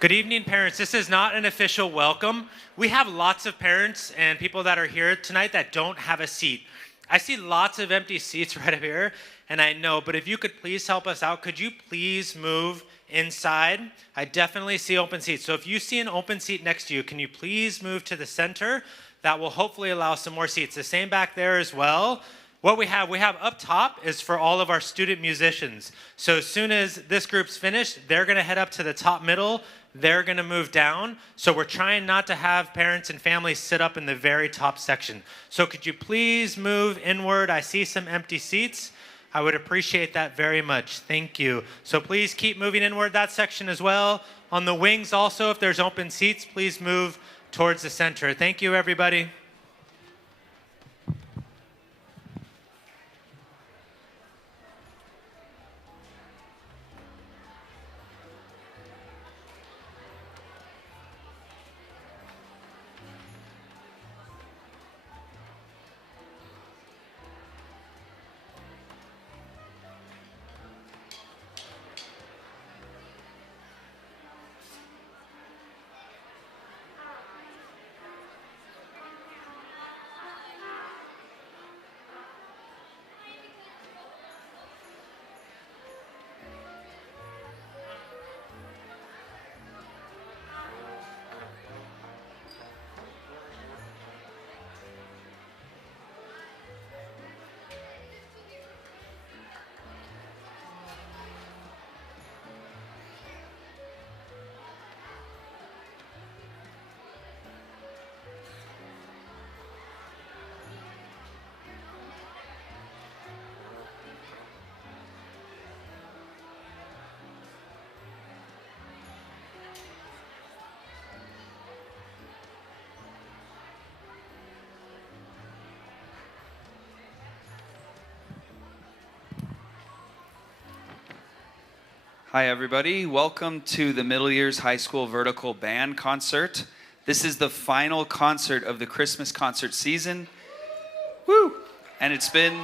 Good evening, parents. This is not an official welcome. We have lots of parents and people that are here tonight that don't have a seat. I see lots of empty seats right up here, and I know, but if you could please help us out, could you please move inside? I definitely see open seats. So if you see an open seat next to you, can you please move to the center? That will hopefully allow some more seats. The same back there as well. What we have up top is for all of our student musicians. So as soon as this group's finished, they're going to head up to the top middle. They're going to move down. So we're trying not to have parents and families sit up in the very top section. So could you please move inward? I see some empty seats. I would appreciate that very much. Thank you. So please keep moving inward that section as well. On the wings also, if there's open seats, please move towards the center. Thank you, everybody. Hi everybody, welcome to the Middle Years High School Vertical Band Concert. This is the final concert of the Christmas concert season. Woo! And it's been,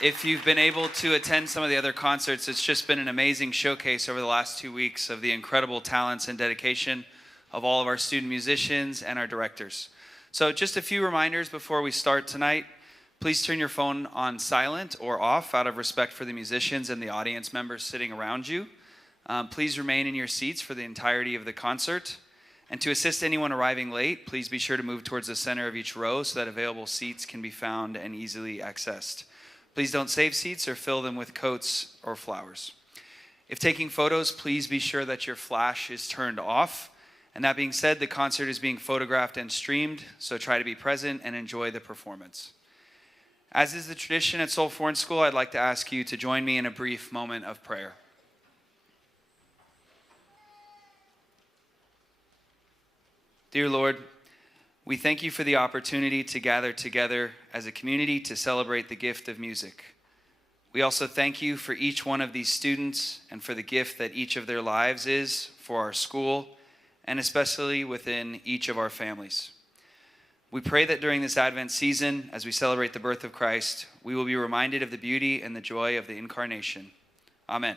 if you've been able to attend some of the other concerts, it's just been an amazing showcase over the last 2 weeks of the incredible talents and dedication of all of our student musicians and our directors. So just a few reminders before we start tonight. Please turn your phone on silent or off out of respect for the musicians and the audience members sitting around you. Please remain in your seats for the entirety of the concert. And to assist anyone arriving late, please be sure to move towards the center of each row so that available seats can be found and easily accessed. Please don't save seats or fill them with coats or flowers. If taking photos, please be sure that your flash is turned off. And that being said, the concert is being photographed and streamed, so try to be present and enjoy the performance. As is the tradition at Seoul Foreign School, I'd like to ask you to join me in a brief moment of prayer. Dear Lord, we thank you for the opportunity to gather together as a community to celebrate the gift of music. We also thank you for each one of these students and for the gift that each of their lives is for our school and especially within each of our families. We pray that during this Advent season, as we celebrate the birth of Christ, we will be reminded of the beauty and the joy of the Incarnation. Amen.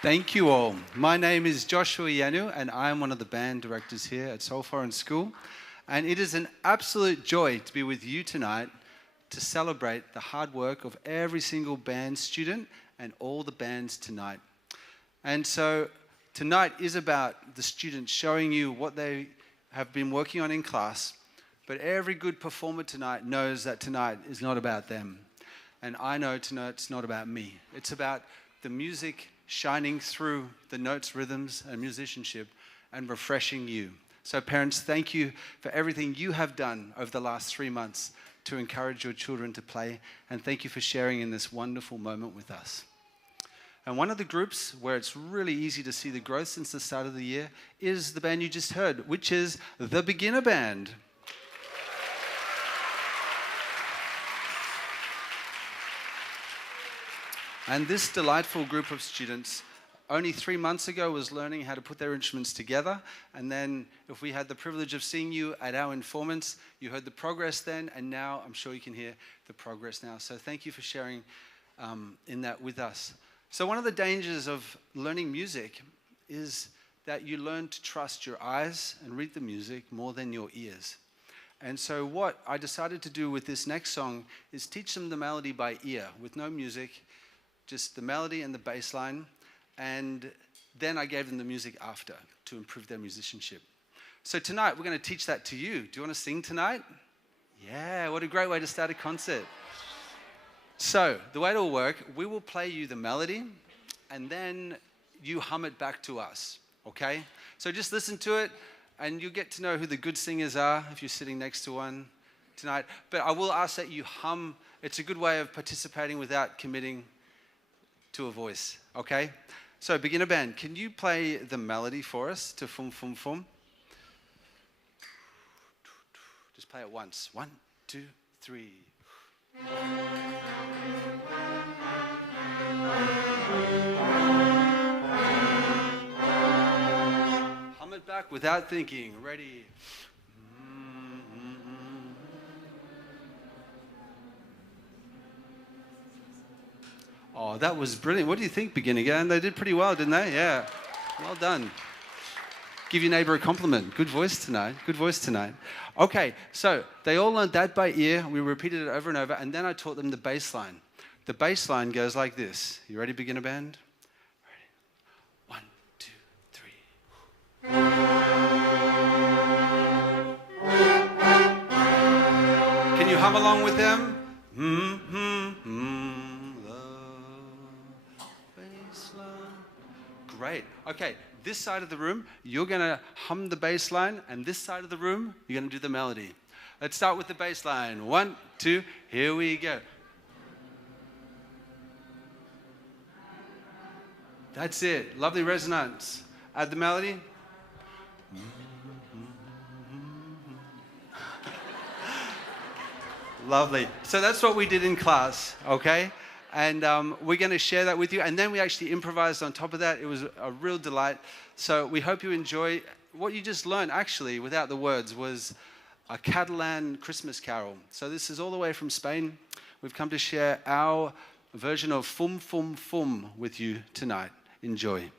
Thank you all. My name is Joshua Yanu, and I am one of the band directors here at Seoul Foreign School. And it is an absolute joy to be with you tonight to celebrate the hard work of every single band student and all the bands tonight. And so tonight is about the students showing you what they have been working on in class. But every good performer tonight knows that tonight is not about them. And I know tonight it's not about me. It's about the music shining through the notes, rhythms, and musicianship and refreshing you. So parents, thank you for everything you have done over the last 3 months to encourage your children to play, and thank you for sharing in this wonderful moment with us. And one of the groups where it's really easy to see the growth since the start of the year is the band you just heard, which is the Beginner Band. And this delightful group of students only 3 months ago was learning how to put their instruments together. And then if we had the privilege of seeing you at our informants, you heard the progress then, and now I'm sure you can hear the progress now. So thank you for sharing in that with us. So one of the dangers of learning music is that you learn to trust your eyes and read the music more than your ears. And so what I decided to do with this next song is teach them the melody by ear with no music, just the melody and the bass line, and then I gave them the music after to improve their musicianship. So tonight, we're going to teach that to you. Do you want to sing tonight? Yeah, what a great way to start a concert. So the way it'll work, we will play you the melody, and then you hum it back to us, okay? So just listen to it, and you'll get to know who the good singers are if you're sitting next to one tonight. But I will ask that you hum. It's a good way of participating without committing to a voice, okay? So beginner band, can you play the melody for us to Fum Fum Fum? Just play it once. 1, 2, 3. Hum it back without thinking. Ready? Oh, that was brilliant. What do you think, beginner band? They did pretty well, didn't they? Yeah. Well done. Give your neighbor a compliment. Good voice tonight. Good voice tonight. Okay, so they all learned that by ear. We repeated it over and over, and then I taught them the bass line. The bass line goes like this. You ready, beginner band? Ready? 1, 2, 3. Can you hum along with them? Great. Okay, this side of the room, you're going to hum the bass line, and this side of the room, you're going to do the melody. Let's start with the bass line. 1, 2, here we go. That's it. Lovely resonance. Add the melody. Lovely. So that's what we did in class, okay? And we're going to share that with you. And then we actually improvised on top of that. It was a real delight. So we hope you enjoy. What you just learned, actually, without the words, was a Catalan Christmas carol. So this is all the way from Spain. We've come to share our version of Fum Fum Fum with you tonight. Enjoy.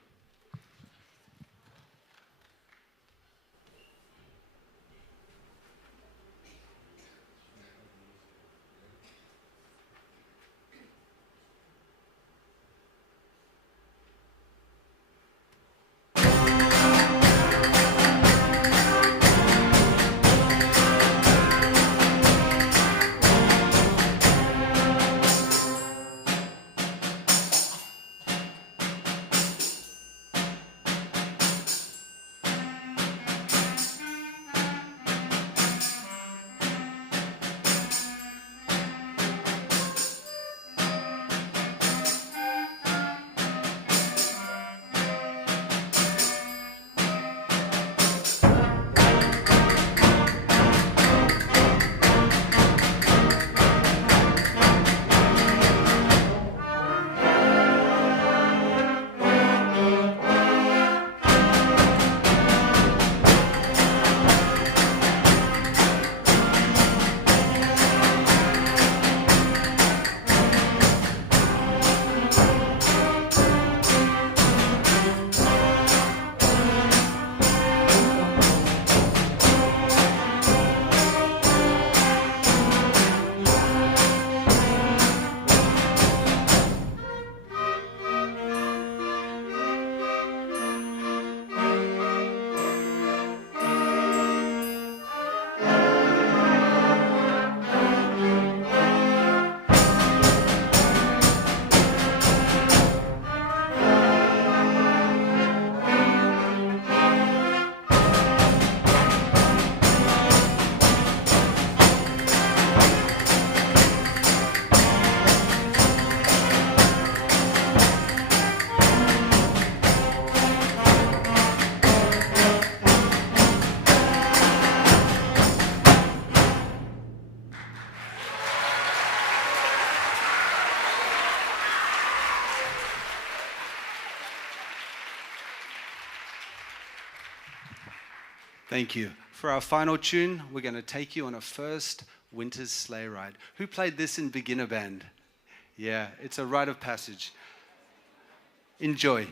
Thank you. For our final tune, we're going to take you on a first winter's sleigh ride. Who played this in beginner band? Yeah, it's a rite of passage. Enjoy.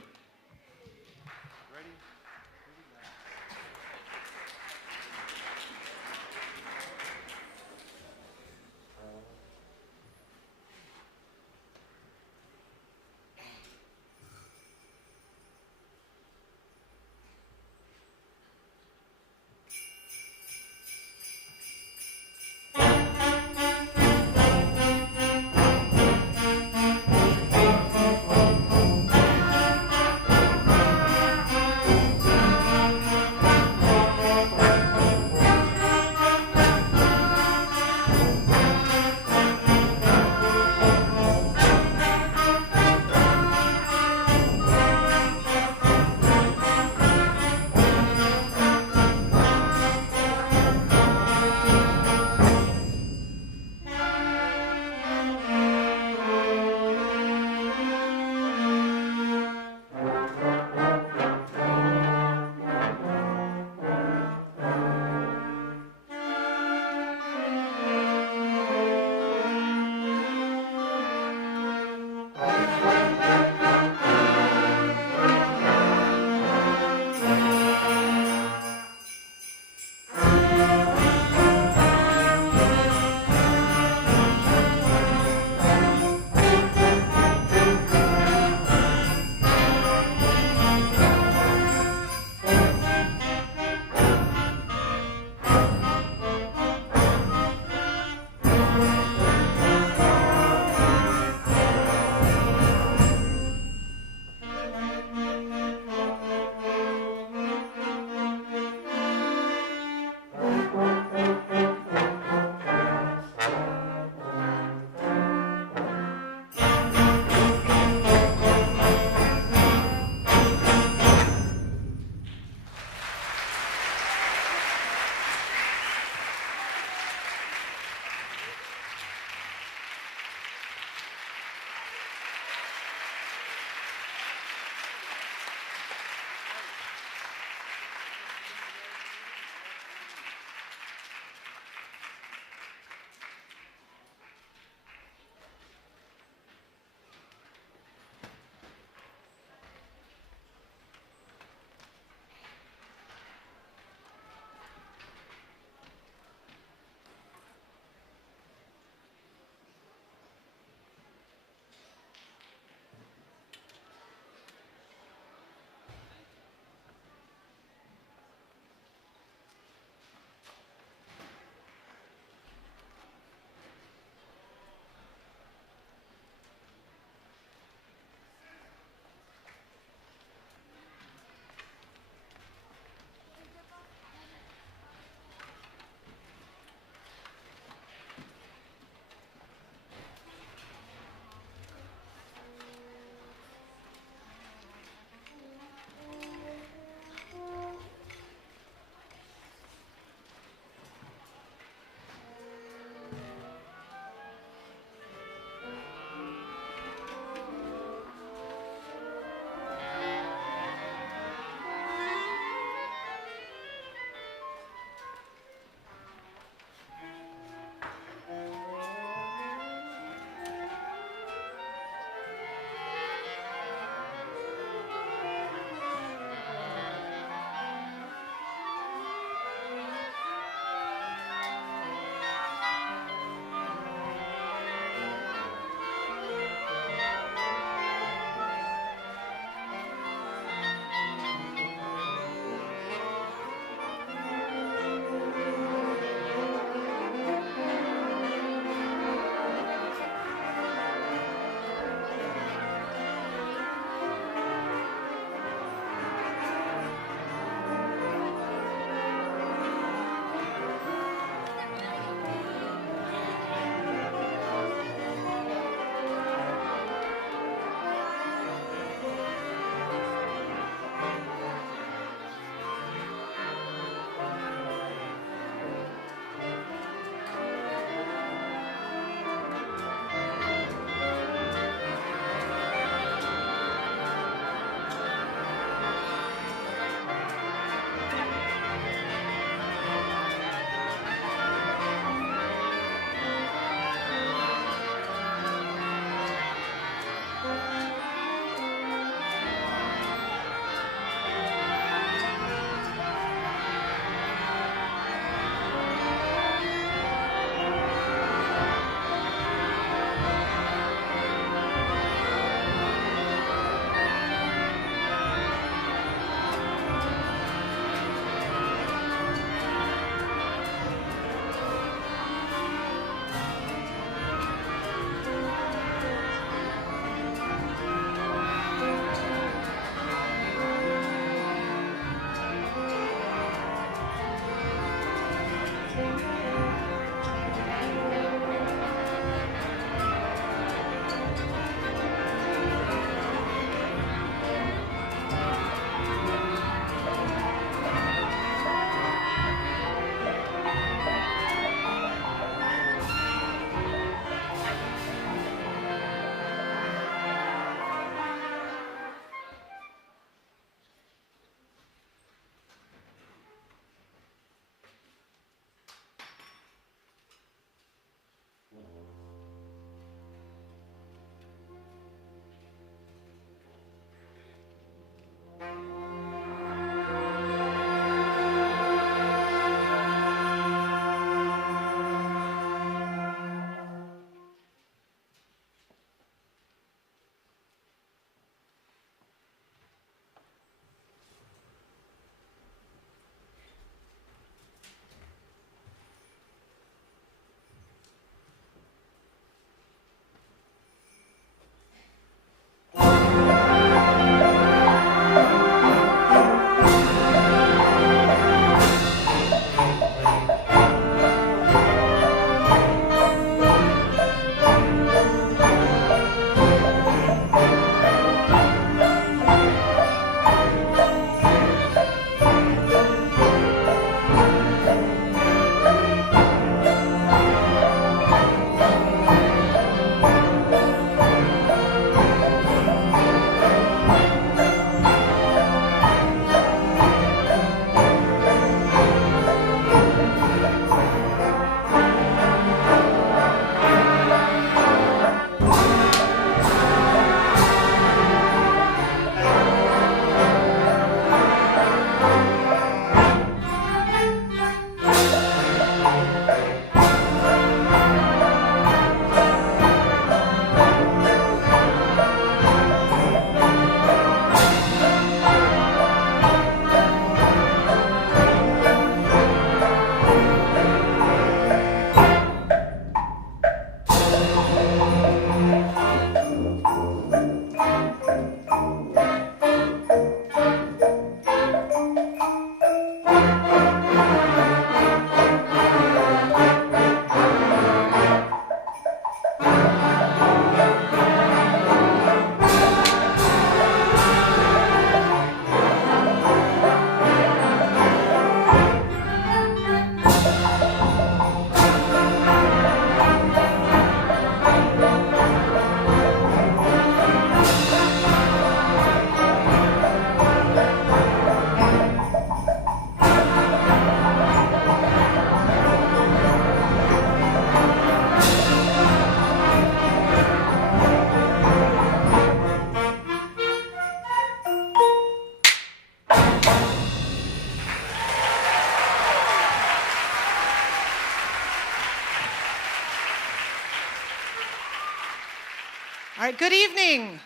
All right, good evening.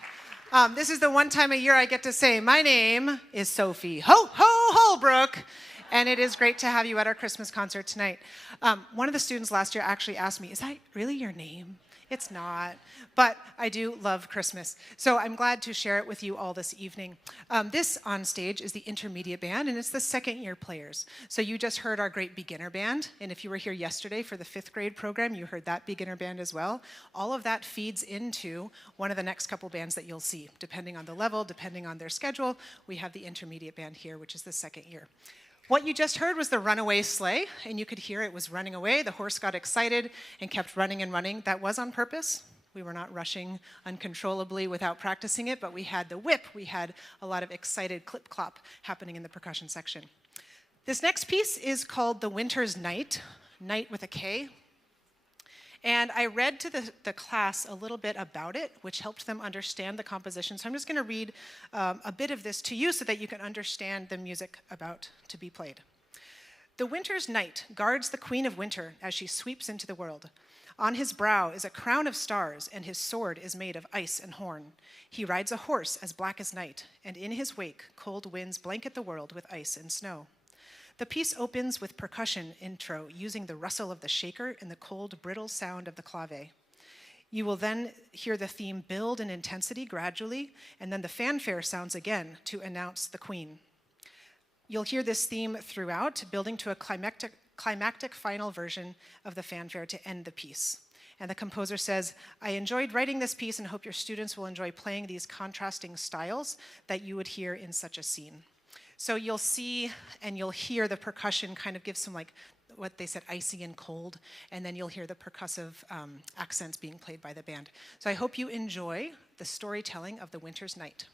This is the one time a year I get to say, my name is Sophie Holbrook, and it is great to have you at our Christmas concert tonight. One of the students last year actually asked me, is that really your name? It's not, but I do love Christmas. So I'm glad to share it with you all this evening. This on stage is the intermediate band, and it's the second year players. So you just heard our great beginner band, and if you were here yesterday for the 5th grade program, you heard that beginner band as well. All of that feeds into one of the next couple bands that you'll see. Depending on the level, depending on their schedule, we have the intermediate band here, which is the second year. What you just heard was the runaway sleigh, and you could hear it was running away. The horse got excited and kept running and running. That was on purpose. We were not rushing uncontrollably without practicing it, but we had the whip. We had a lot of excited clip-clop happening in the percussion section. This next piece is called The Winter's Night, night with a K. And I read to the class a little bit about it, which helped them understand the composition. So I'm just going to read a bit of this to you so that you can understand the music about to be played. The winter's night guards the queen of winter as she sweeps into the world. On his brow is a crown of stars, and his sword is made of ice and horn. He rides a horse as black as night, and in his wake cold winds blanket the world with ice and snow. The piece opens with percussion intro using the rustle of the shaker and the cold, brittle sound of the clave. You will then hear the theme build in intensity gradually, and then the fanfare sounds again to announce the queen. You'll hear this theme throughout, building to a climactic final version of the fanfare to end the piece. And the composer says, I enjoyed writing this piece and hope your students will enjoy playing these contrasting styles that you would hear in such a scene. So you'll see and you'll hear the percussion kind of give some like what they said, icy and cold, and then you'll hear the percussive accents being played by the band. So I hope you enjoy the storytelling of The Winter's Night.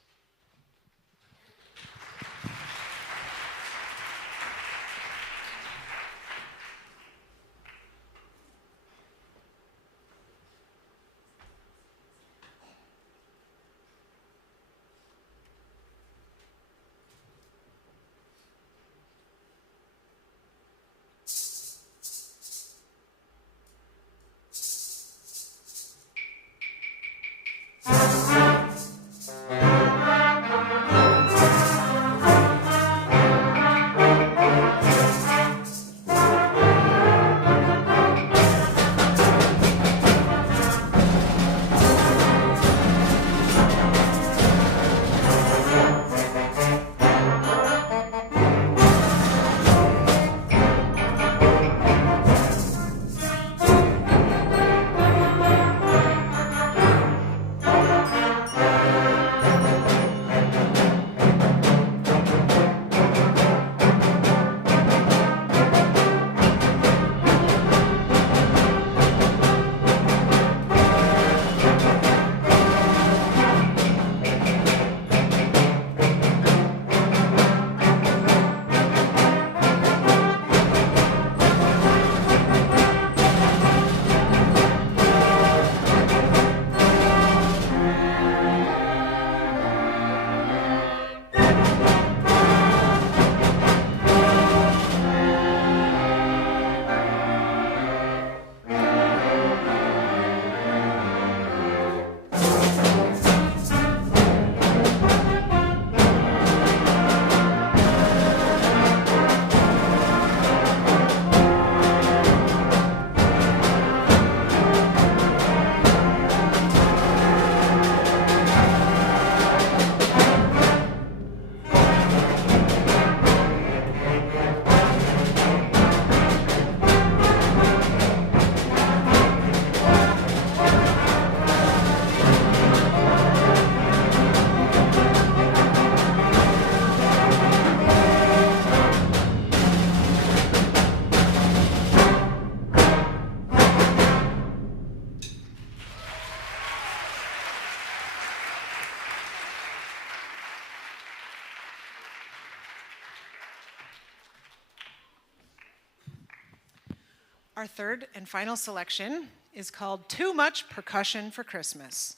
Our third and final selection is called Too Much Percussion for Christmas.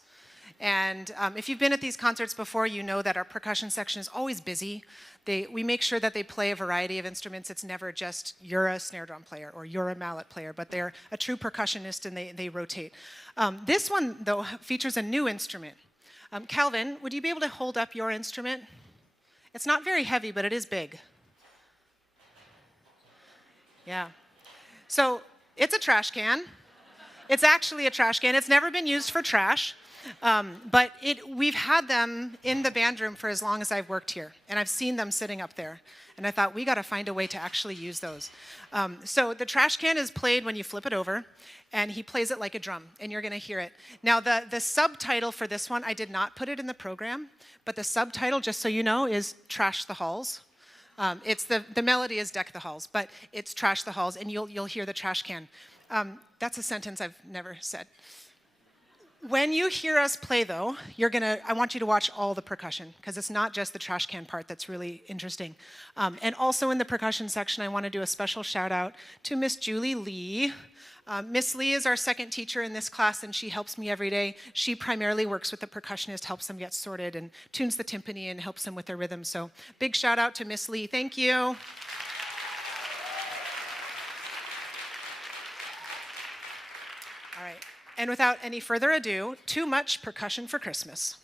And if you've been at these concerts before, you know that our percussion section is always busy. We make sure that they play a variety of instruments. It's never just you're a snare drum player or you're a mallet player, but they're a true percussionist and they rotate. This one, though, features a new instrument. Calvin, would you be able to hold up your instrument? It's not very heavy, but it is big. Yeah. So it's a trash can. It's actually a trash can. It's never been used for trash. But we've had them in the band room for as long as I've worked here, and I've seen them sitting up there. And I thought, we got to find a way to actually use those. So the trash can is played when you flip it over, and he plays it like a drum, and you're going to hear it. Now, the subtitle for this one, I did not put it in the program, but the subtitle, just so you know, is Trash the Halls. It's the melody is Deck the Halls, but it's Trash the Halls, and you'll hear the trash can. That's a sentence I've never said. When you hear us play, though, I want you to watch all the percussion, because it's not just the trash can part that's really interesting. And also in the percussion section, I want to do a special shout out to Miss Julie Lee. Miss Lee is our second teacher in this class, and she helps me every day. She primarily works with the percussionist, helps them get sorted, and tunes the timpani and helps them with their rhythm. So big shout out to Miss Lee. Thank you. All right. And without any further ado, Too Much Percussion for Christmas.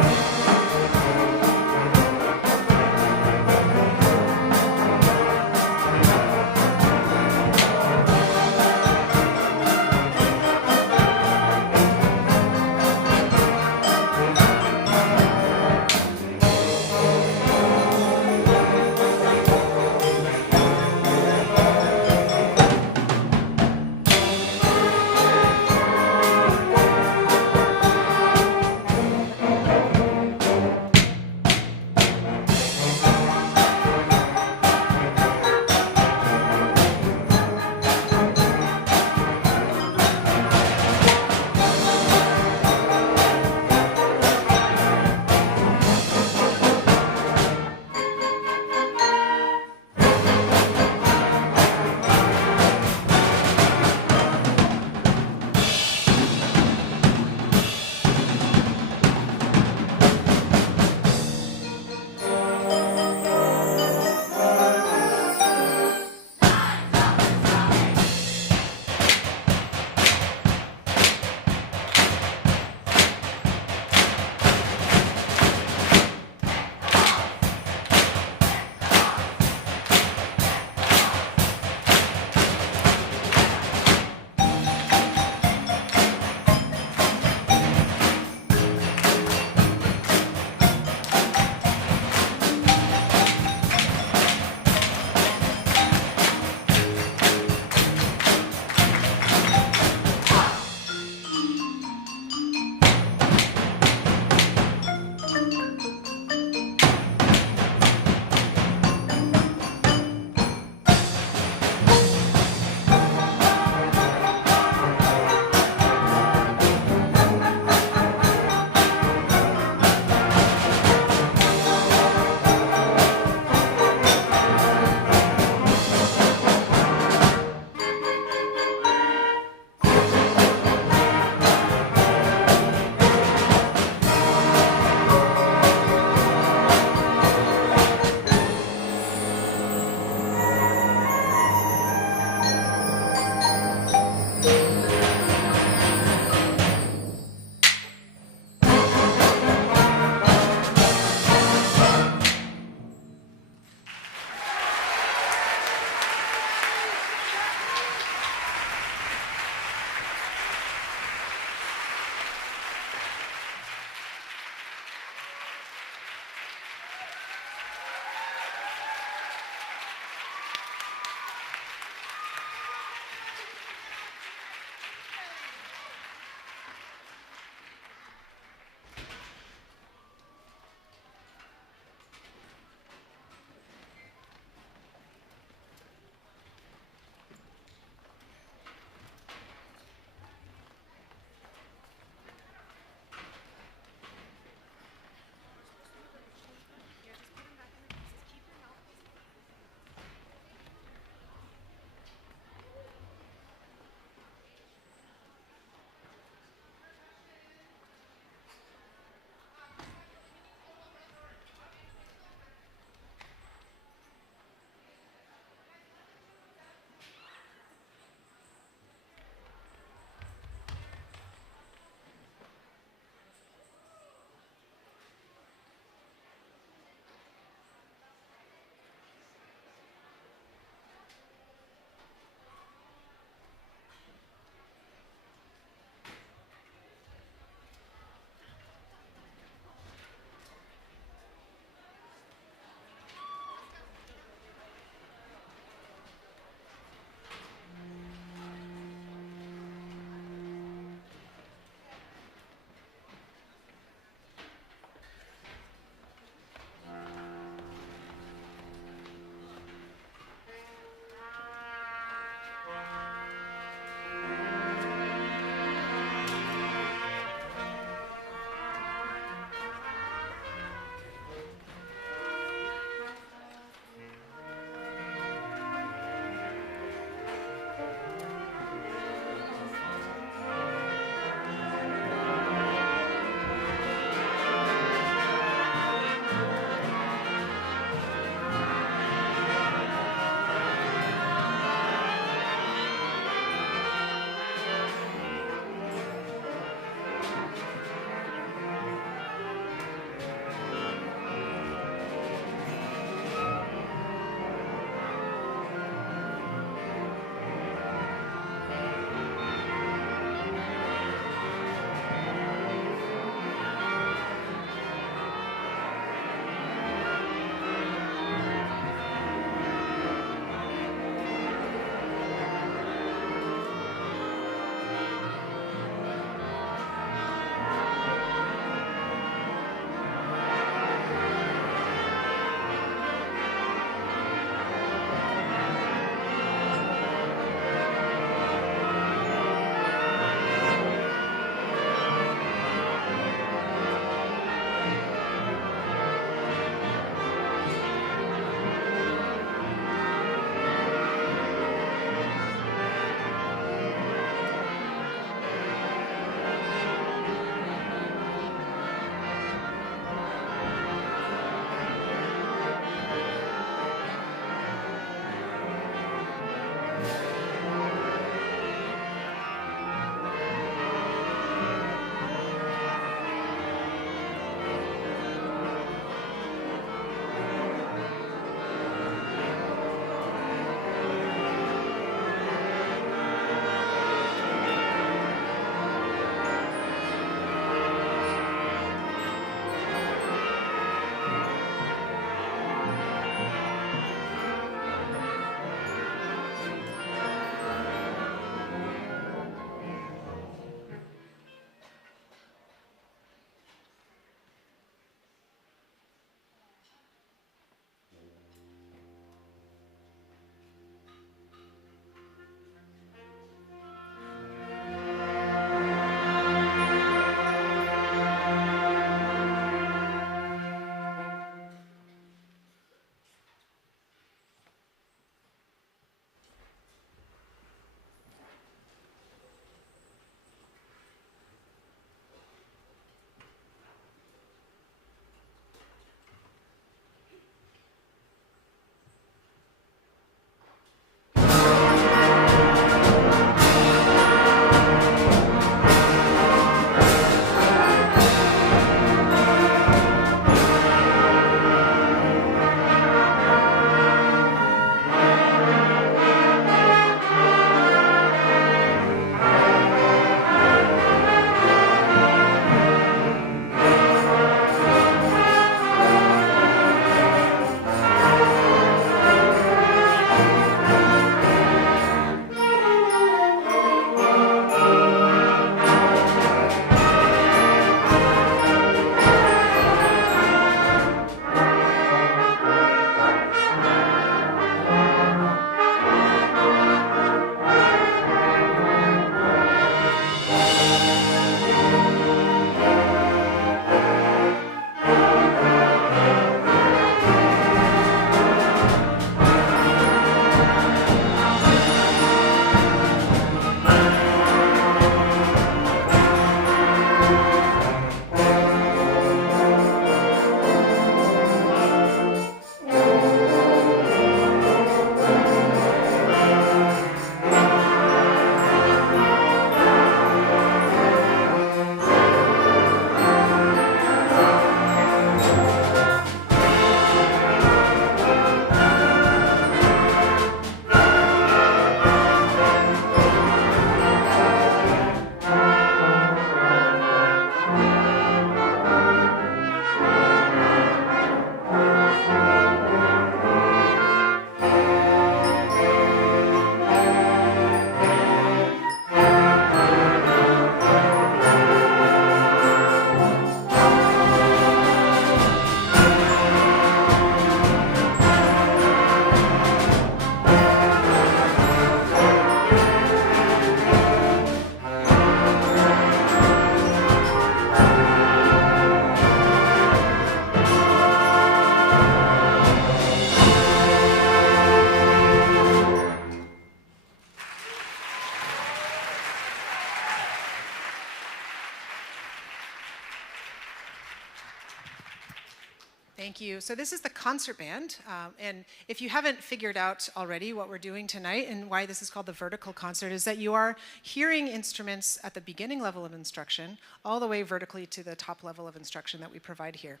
Thank you. So this is the concert band, and if you haven't figured out already what we're doing tonight and why this is called the vertical concert is that you are hearing instruments at the beginning level of instruction all the way vertically to the top level of instruction that we provide here.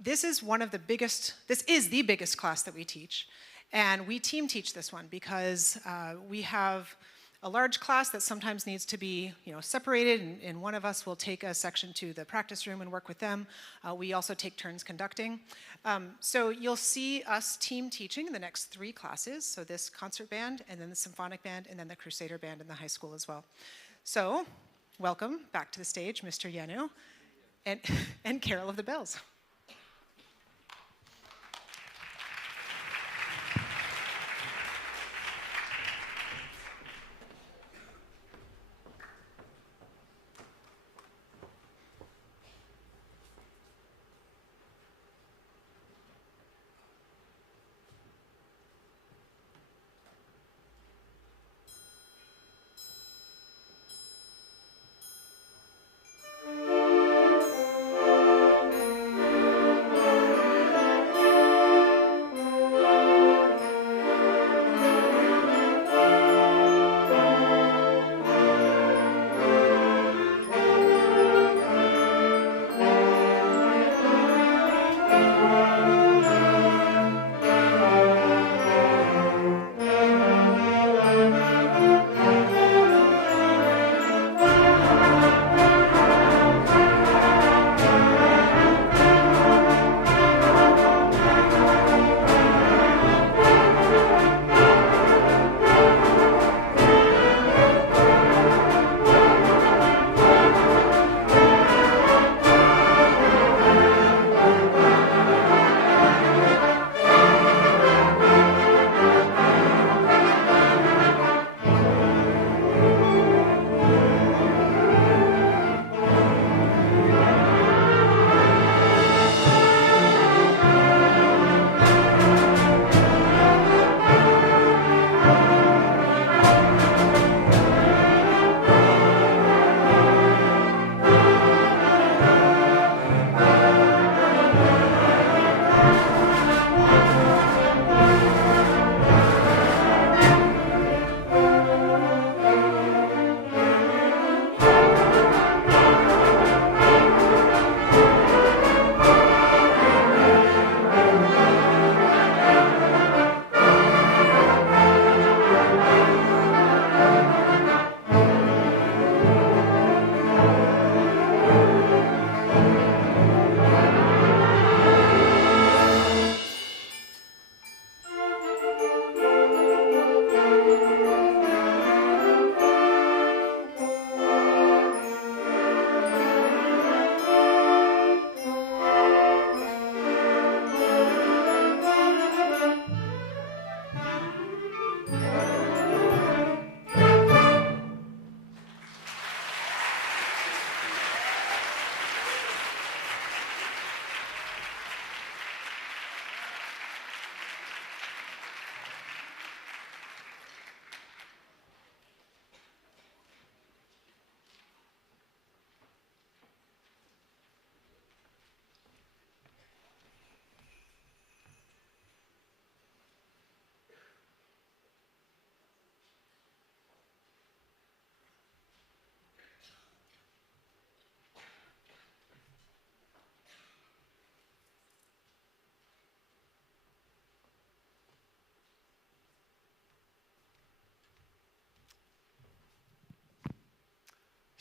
This is the biggest class that we teach, and we team teach this one because we have a large class that sometimes needs to be, separated, and one of us will take a section to the practice room and work with them. We also take turns conducting. So you'll see us team teaching in the next 3 classes. So this concert band, and then the symphonic band, and then the Crusader band in the high school as well. So welcome back to the stage, Mr. Yenu and Carol of the Bells.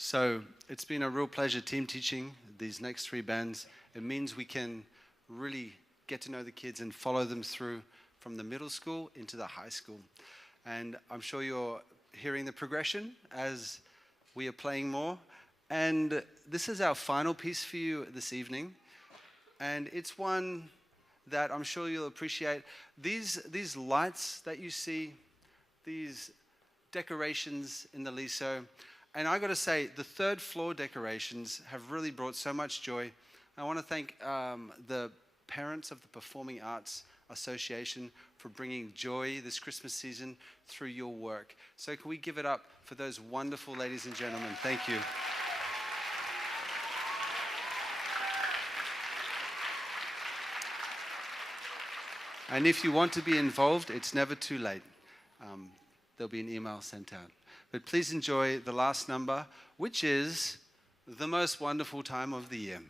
So it's been a real pleasure team teaching these next 3 bands. It means we can really get to know the kids and follow them through from the middle school into the high school. And I'm sure you're hearing the progression as we are playing more. And this is our final piece for you this evening. And it's one that I'm sure you'll appreciate. These lights that you see, these decorations in the Liso, and I got to say, the 3rd floor decorations have really brought so much joy. I want to thank the parents of the Performing Arts Association for bringing joy this Christmas season through your work. So can we give it up for those wonderful ladies and gentlemen? Thank you. And if you want to be involved, it's never too late. There'll be an email sent out. But please enjoy the last number, which is the most wonderful time of the year.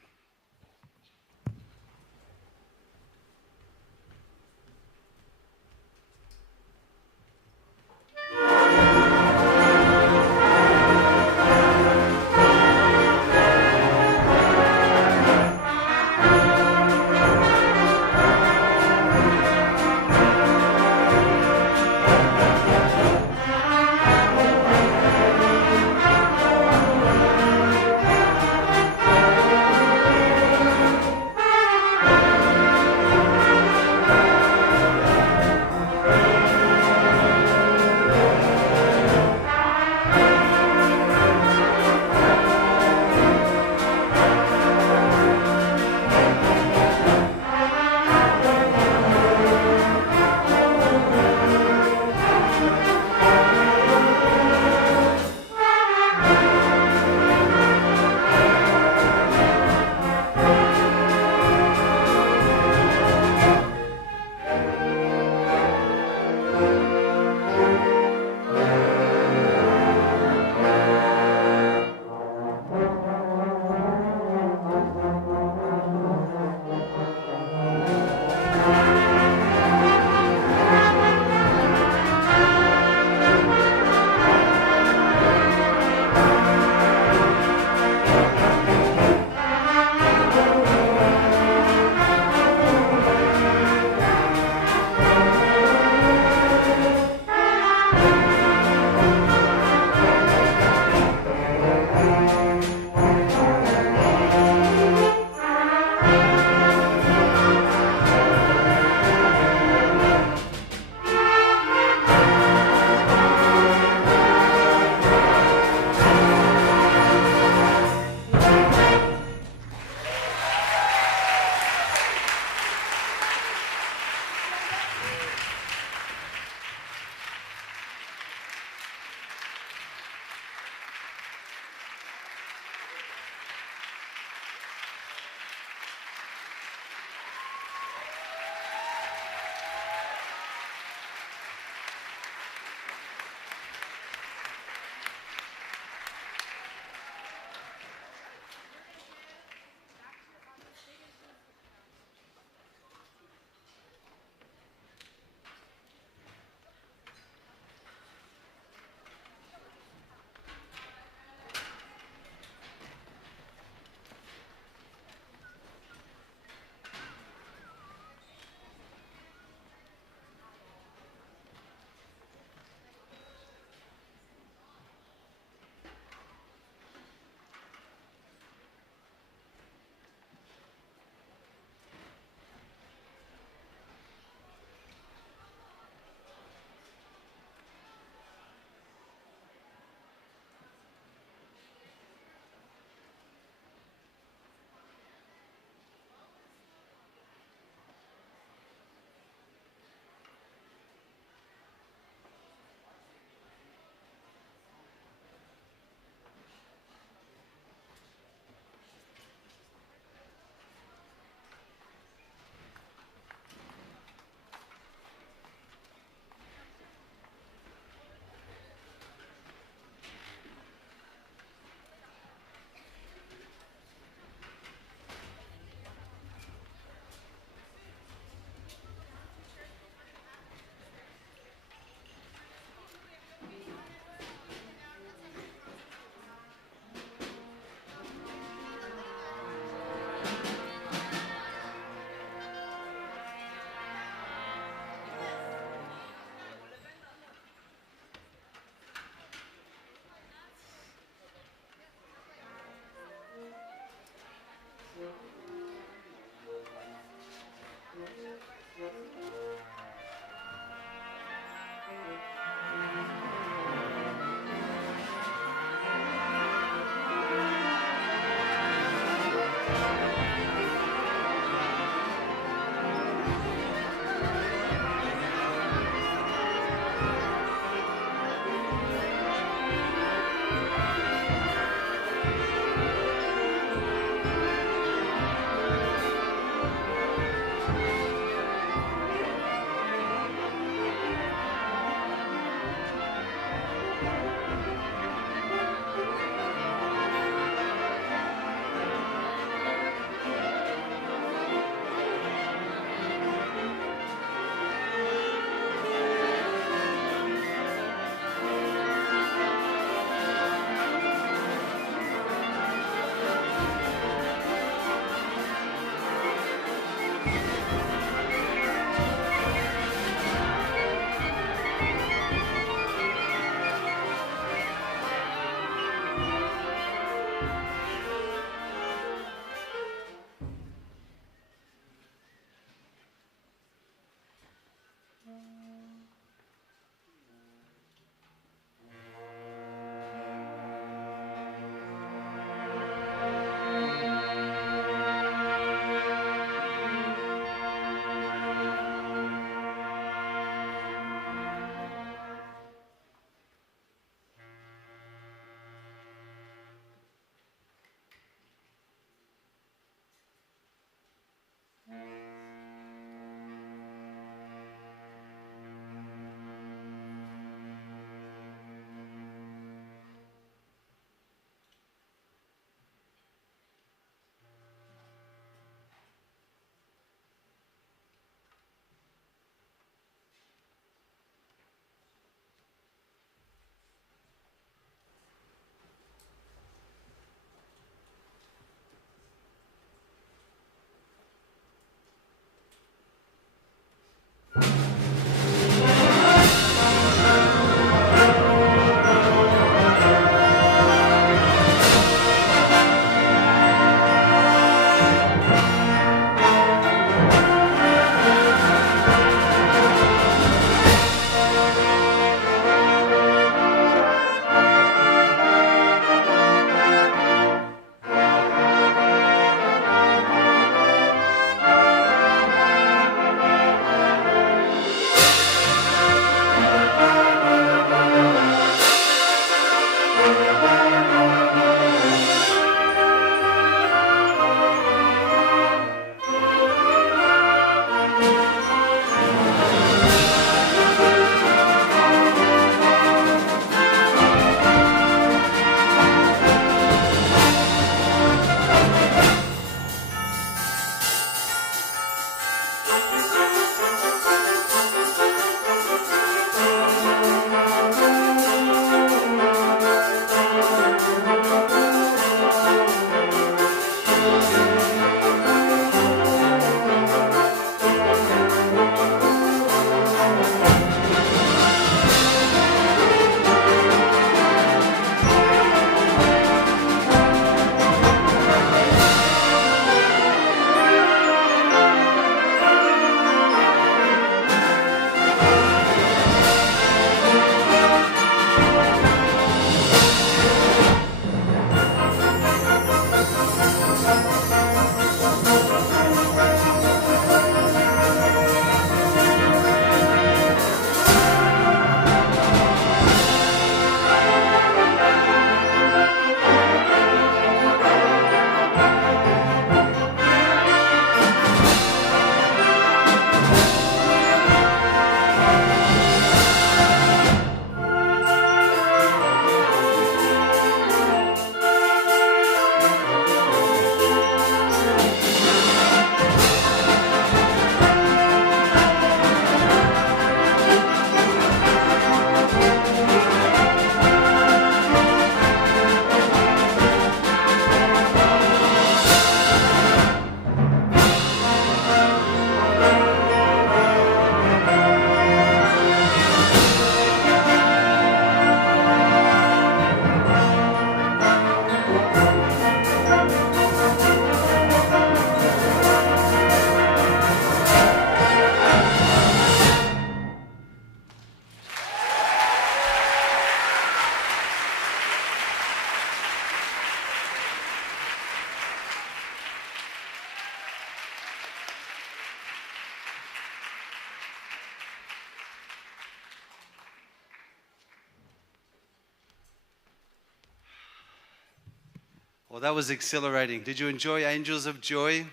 Well, that was exhilarating. Did you enjoy Angels of Joy?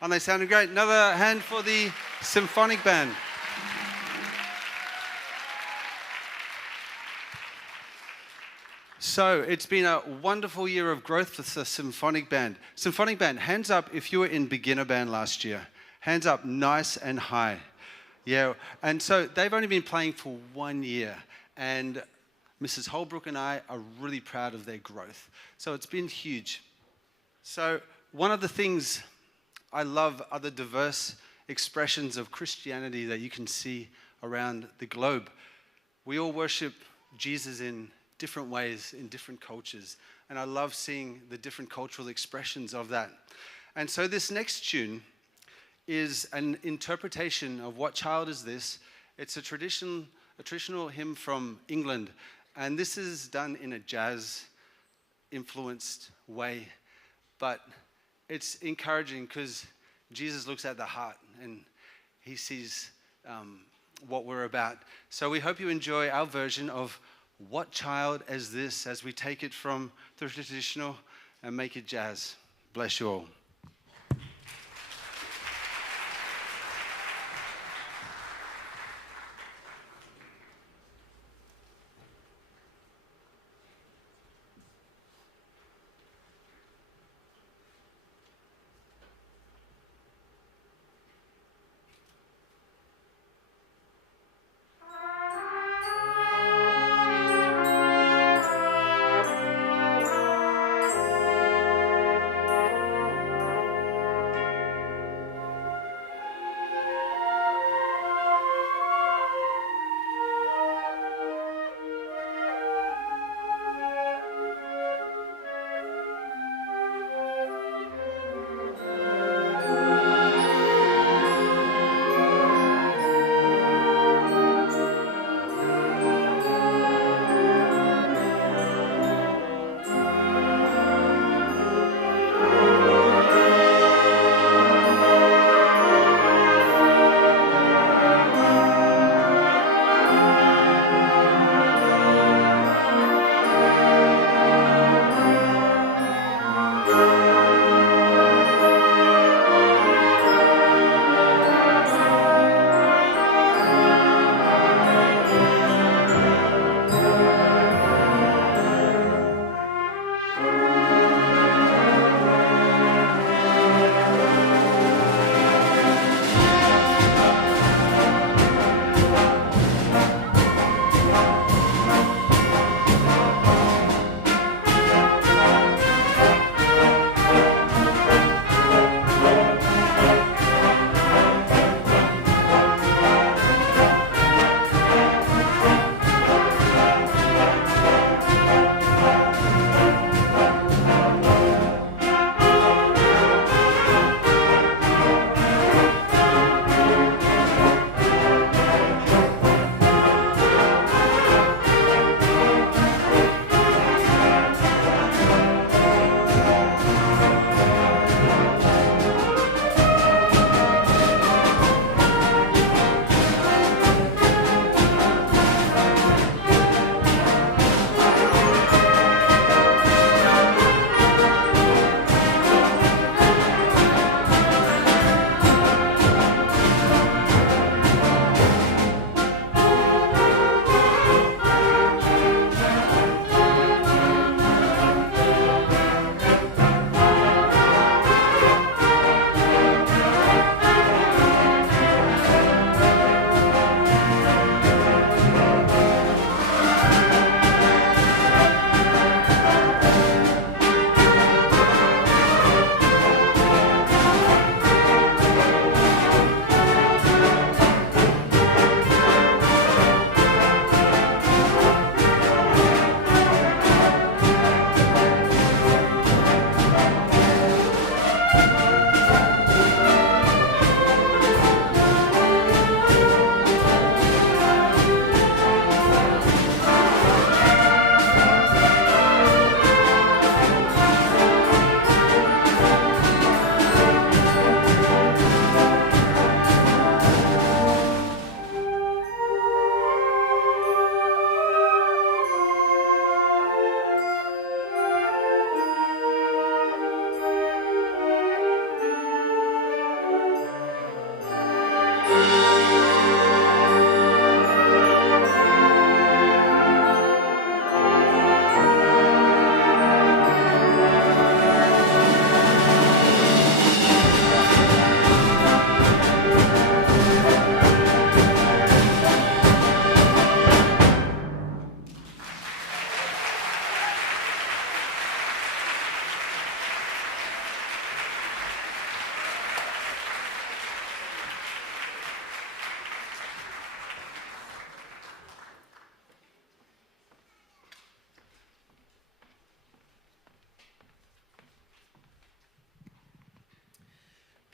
And they sounded great. Another hand for the Symphonic Band. So it's been a wonderful year of growth for the Symphonic Band. Symphonic Band, hands up if you were in beginner band last year. Hands up nice and high. Yeah, and so they've only been playing for 1 year. And Mrs. Holbrook and I are really proud of their growth. So it's been huge. So one of the things I love are the diverse expressions of Christianity that you can see around the globe. We all worship Jesus in different ways, in different cultures. And I love seeing the different cultural expressions of that. And so this next tune is an interpretation of What Child Is This? It's a traditional hymn from England. And this is done in a jazz-influenced way. But it's encouraging because Jesus looks at the heart and he sees what we're about. So we hope you enjoy our version of What Child Is This? As we take it from the traditional and make it jazz. Bless you all.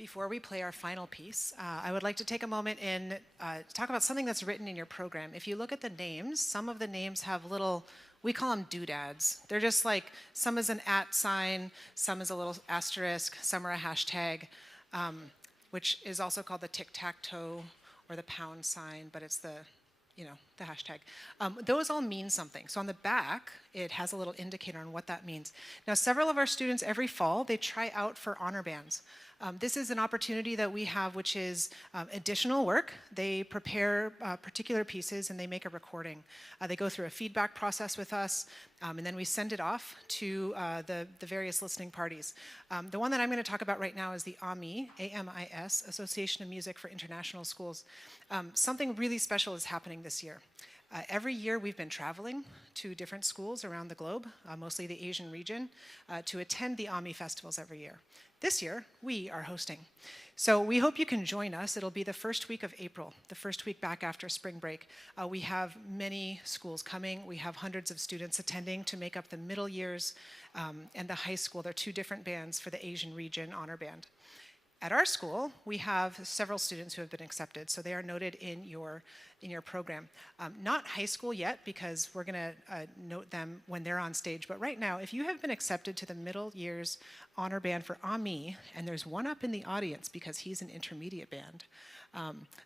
Before we play our final piece, I would like to take a moment and talk about something that's written in your program. If you look at the names, some of the names have little, we call them doodads. They're just like, some is an @ sign, some is a little asterisk, some are a hashtag, which is also called the tic-tac-toe or the pound sign, but it's the hashtag. Those all mean something. So on the back, it has a little indicator on what that means. Now, several of our students every fall, they try out for honor bands. This is an opportunity that we have, which is additional work. They prepare particular pieces and they make a recording. They go through a feedback process with us, and then we send it off to the various listening parties. The one that I'm going to talk about right now is the AMIS, A-M-I-S, Association of Music for International Schools. Something really special is happening this year. Every year we've been traveling to different schools around the globe, mostly the Asian region, to attend the AMI festivals every year. This year, we are hosting. So we hope you can join us. It'll be the first week of April, the first week back after spring break. We have many schools coming. We have hundreds of students attending to make up the middle years and the high school. There are 2 different bands for the Asian region honor band. At our school, we have several students who have been accepted, so they are noted in your program. Not high school yet, because we're going to note them when they're on stage, but right now, if you have been accepted to the middle years honor band for AMI, and there's one up in the audience because he's an intermediate band.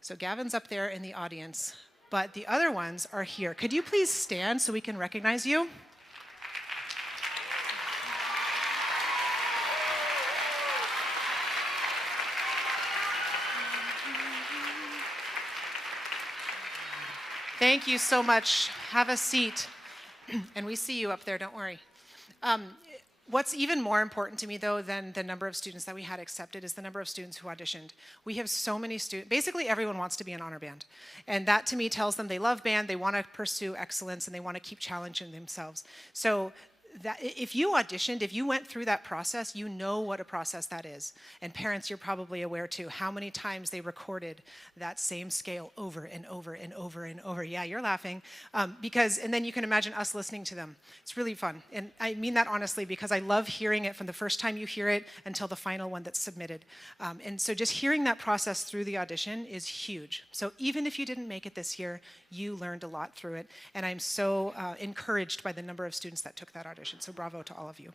So Gavin's up there in the audience, but the other ones are here. Could you please stand so we can recognize you? Thank you so much. Have a seat. And we see you up there, don't worry. What's even more important to me, though, than the number of students that we had accepted is the number of students who auditioned. We have so many students. Basically, everyone wants to be an honor band. And that, to me, tells them they love band, they want to pursue excellence, and they want to keep challenging themselves. So that if you auditioned, if you went through that process, you know what a process that is. And parents, you're probably aware too, how many times they recorded that same scale over and over and over and over. Yeah, you're laughing. And then you can imagine us listening to them. It's really fun. And I mean that honestly, because I love hearing it from the first time you hear it until the final one that's submitted. And so just hearing that process through the audition is huge. So even if you didn't make it this year, you learned a lot through it. And I'm so encouraged by the number of students that took that audition. So bravo to all of you.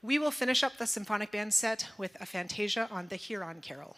We will finish up the symphonic band set with a fantasia on the Huron Carol.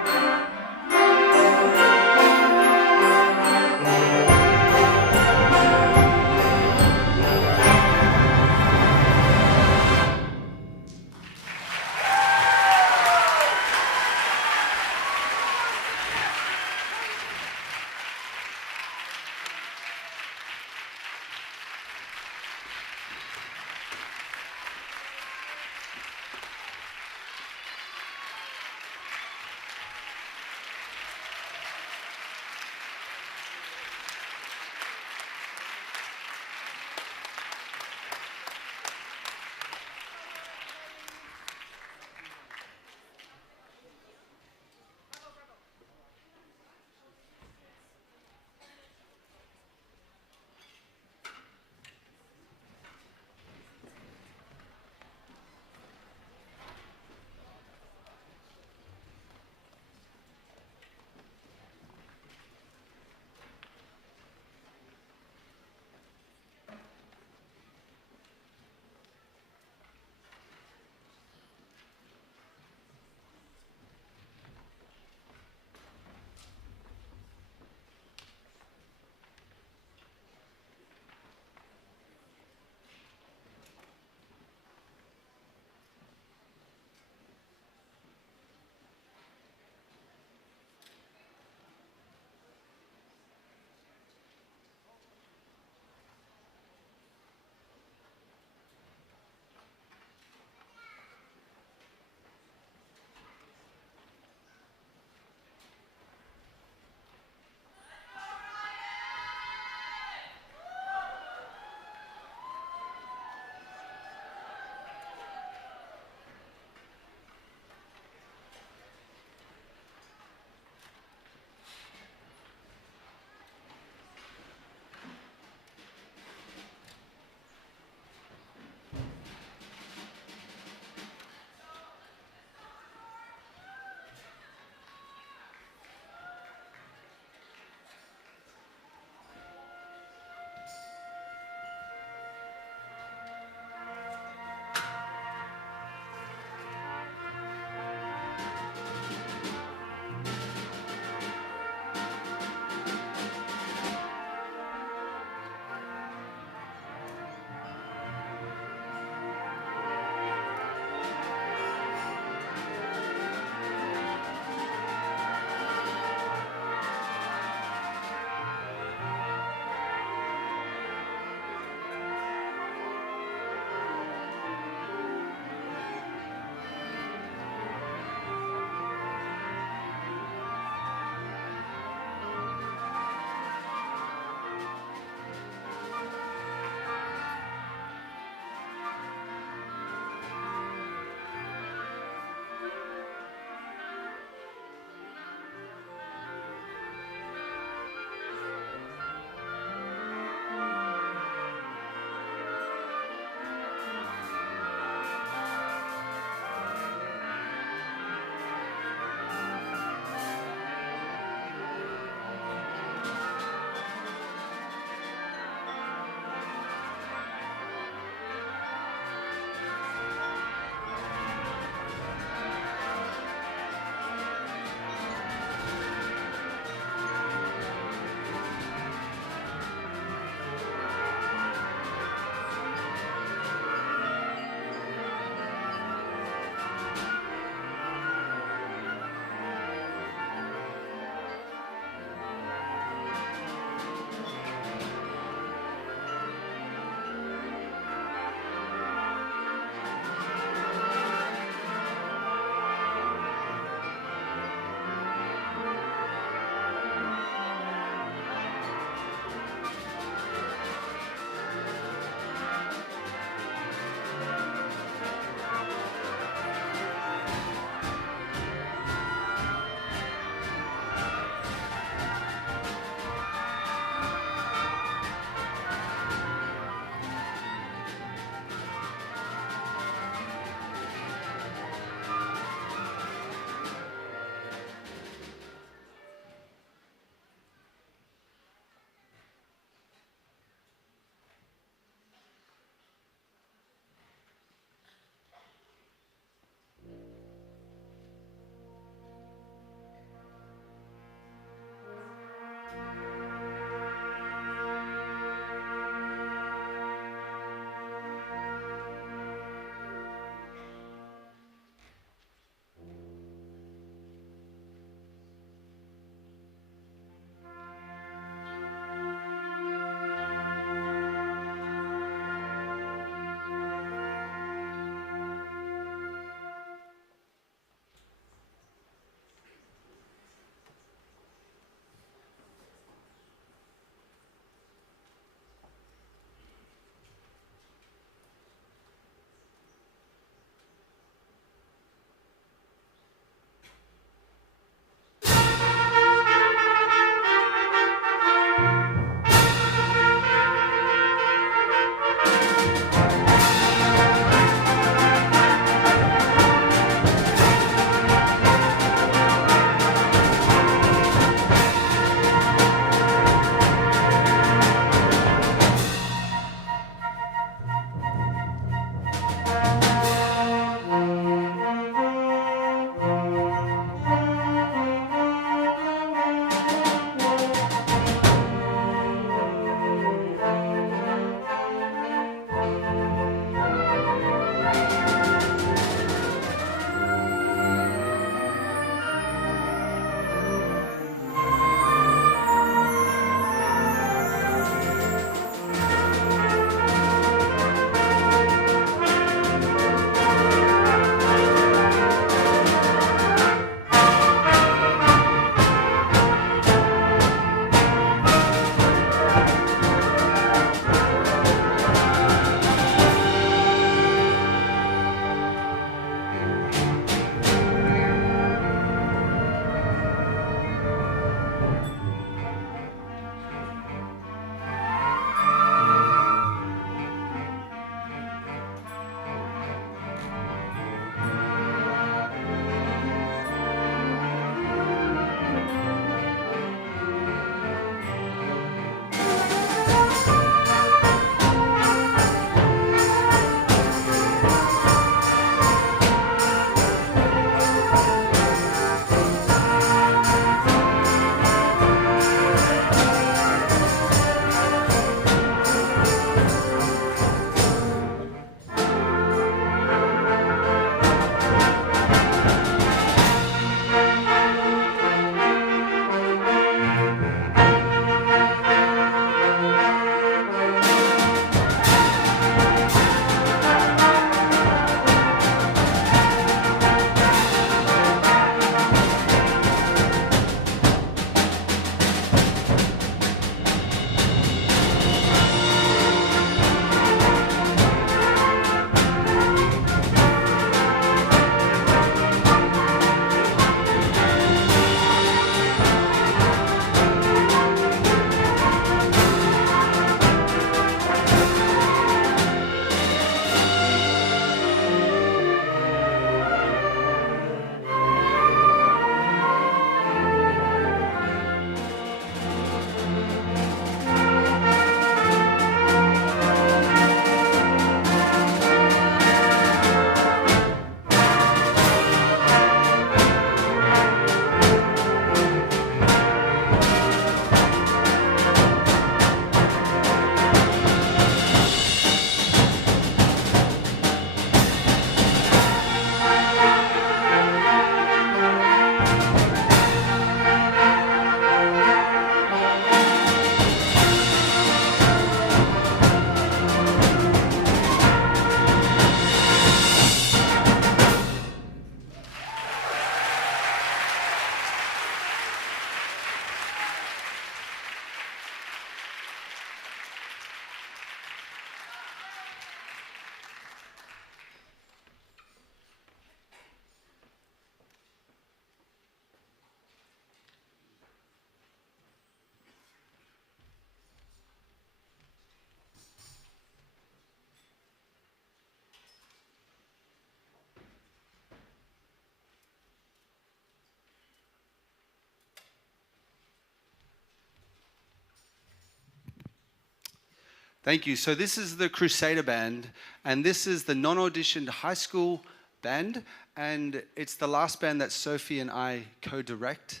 Thank you. So this is the Crusader band, and this is the non-auditioned high school band, and it's the last band that Sophie and I co-direct,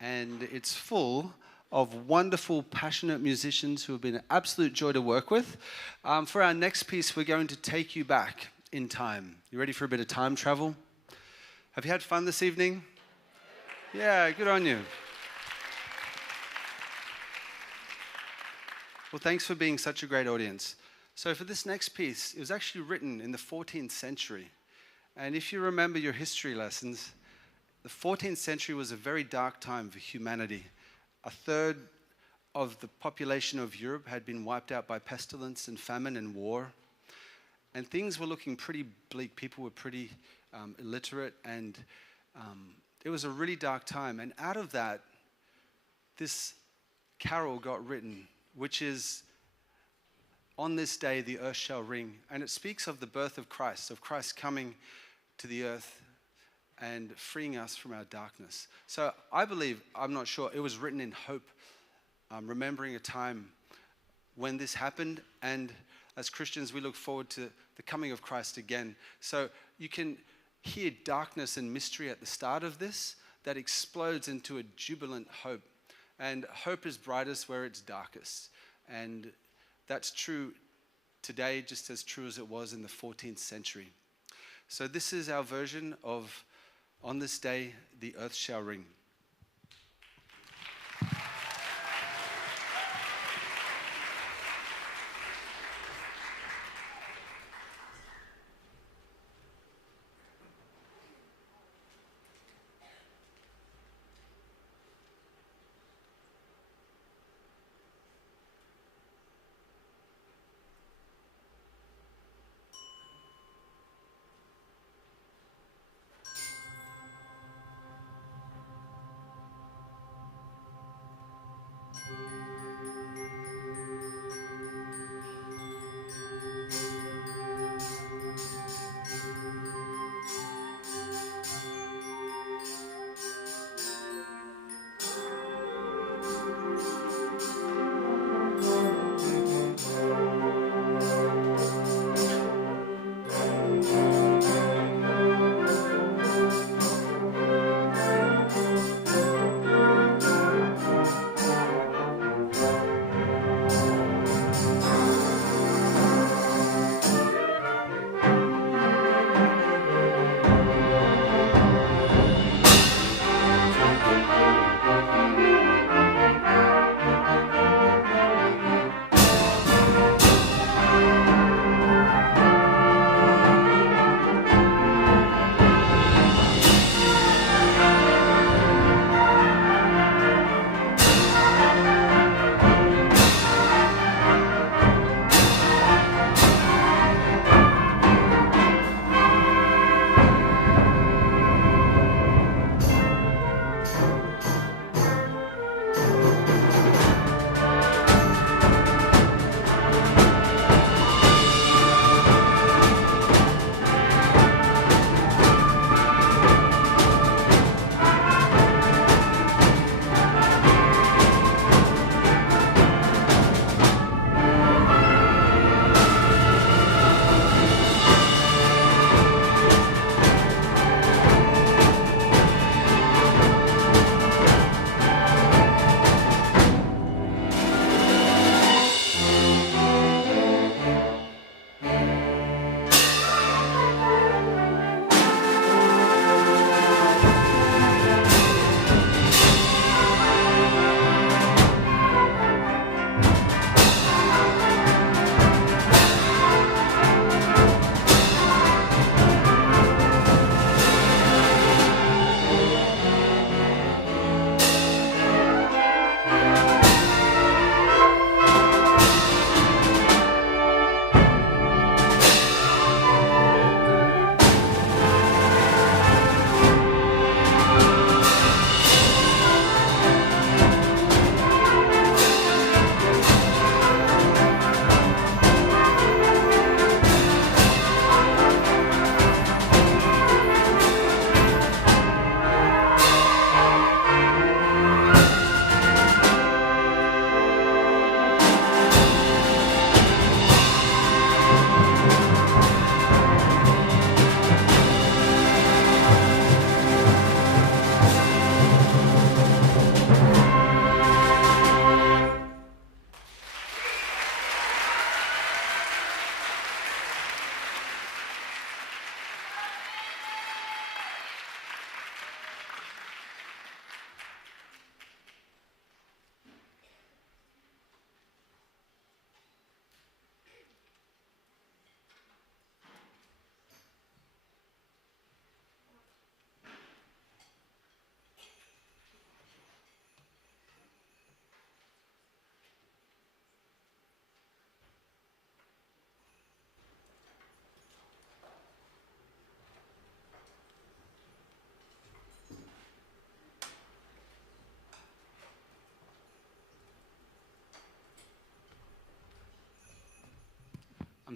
and it's full of wonderful, passionate musicians who have been an absolute joy to work with. For our next piece, we're going to take you back in time. You ready for a bit of time travel? Have you had fun this evening? Yeah, good on you. Well, thanks for being such a great audience. So for this next piece, it was actually written in the 14th century. And if you remember your history lessons, the 14th century was a very dark time for humanity. A third of the population of Europe had been wiped out by pestilence and famine and war. And things were looking pretty bleak. People were pretty illiterate, and it was a really dark time. And out of that, this carol got written, which is, "On this day the earth shall ring." And it speaks of the birth of Christ coming to the earth and freeing us from our darkness. So I believe, I'm not sure, it was written in hope, remembering a time when this happened. And as Christians, we look forward to the coming of Christ again. So you can hear darkness and mystery at the start of this that explodes into a jubilant hope. And hope is brightest where it's darkest. And that's true today, just as true as it was in the 14th century. So this is our version of "On This Day, the Earth Shall Ring."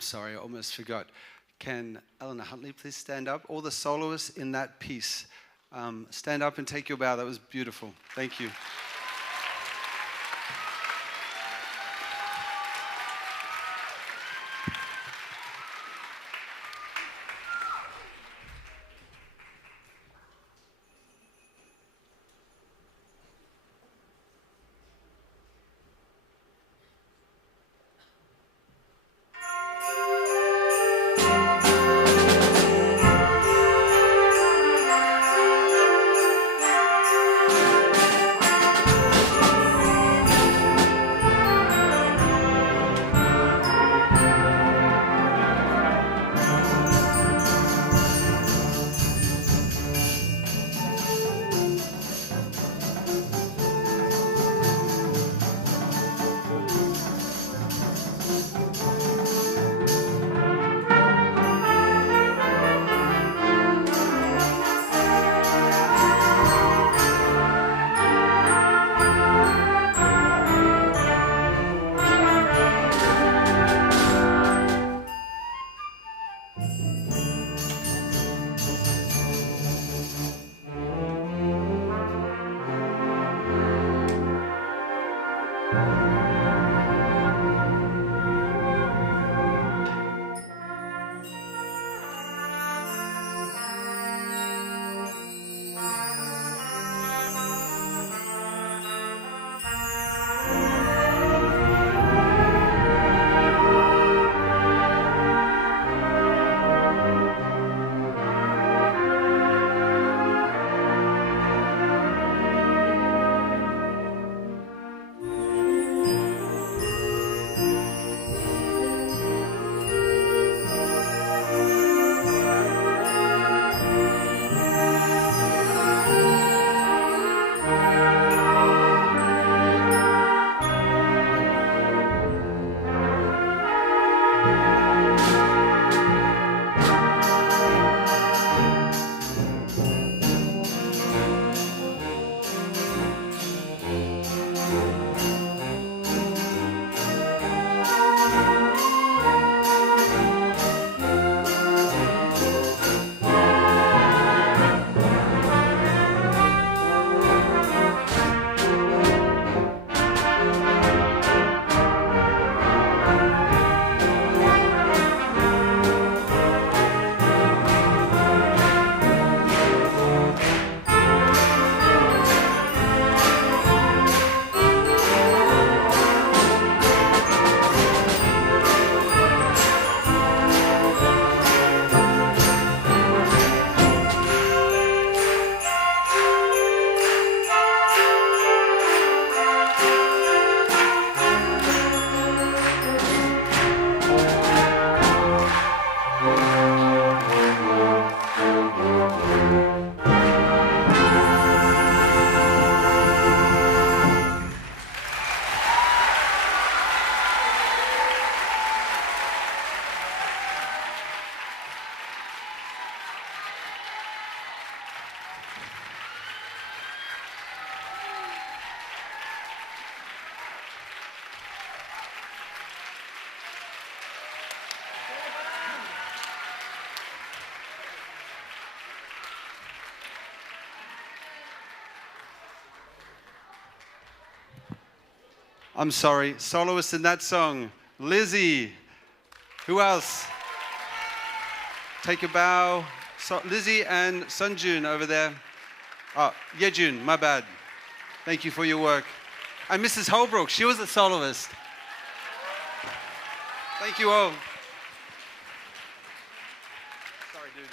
I'm sorry, I almost forgot. Can Eleanor Huntley please stand up? All the soloists in that piece, stand up and take your bow. That was beautiful. Thank you. I'm sorry, soloist in that song, Lizzie. Who else? Take a bow. So, Lizzie and Sunjun over there. Oh, Yejun, my bad. Thank you for your work. And Mrs. Holbrook, she was a soloist. Thank you all. Sorry, dude.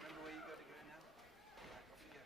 Remember where you got to go now? Off you go.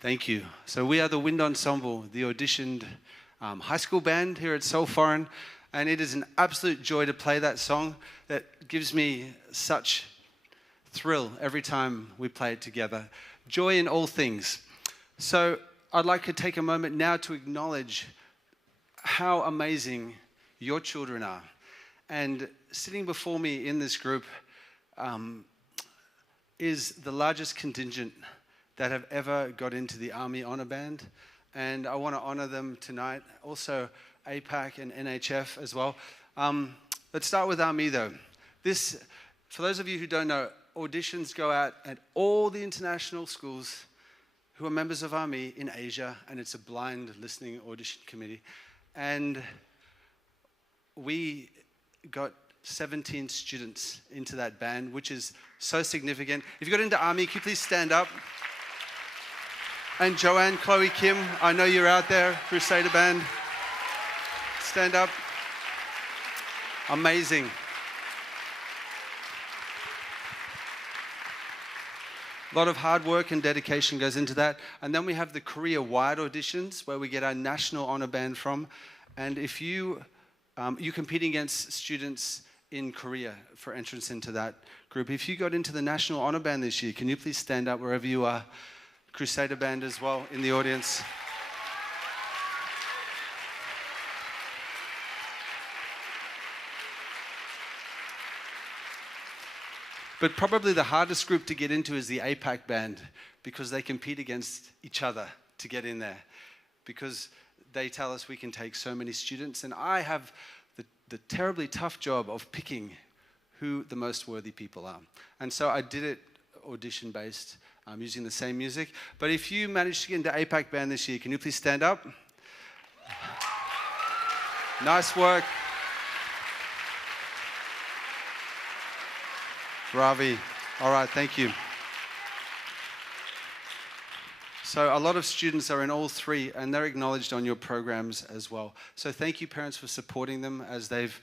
Thank you. So we are the Wind Ensemble, the auditioned high school band here at Seoul Foreign, and it is an absolute joy to play that song. That gives me such thrill every time we play it together. Joy in all things. So I'd like to take a moment now to acknowledge how amazing your children are. And sitting before me in this group is the largest contingent that have ever got into the Army Honor Band. And I want to honor them tonight. Also APAC and NHF as well. Let's start with Army though. This, for those of you who don't know, auditions go out at all the international schools who are members of Army in Asia, and it's a blind listening audition committee. And we got 17 students into that band, which is so significant. If you got into Army, can you please stand up? And Joanne, Chloe, Kim, I know you're out there, Crusader band. Stand up. Amazing. A lot of hard work and dedication goes into that. And then we have the Korea-wide auditions where we get our national honor band from. And if you compete against students in Korea for entrance into that group. If you got into the national honor band this year, can you please stand up wherever you are? Crusader band as well in the audience. But probably the hardest group to get into is the APAC band, because they compete against each other to get in there, because they tell us we can take so many students, and I have the terribly tough job of picking who the most worthy people are. And so I did it audition based, using the same music. But if you managed to get into APAC band this year, can you please stand up? Nice work. Ravi. All right, thank you. So a lot of students are in all three, and they're acknowledged on your programs as well. So thank you, parents, for supporting them as they've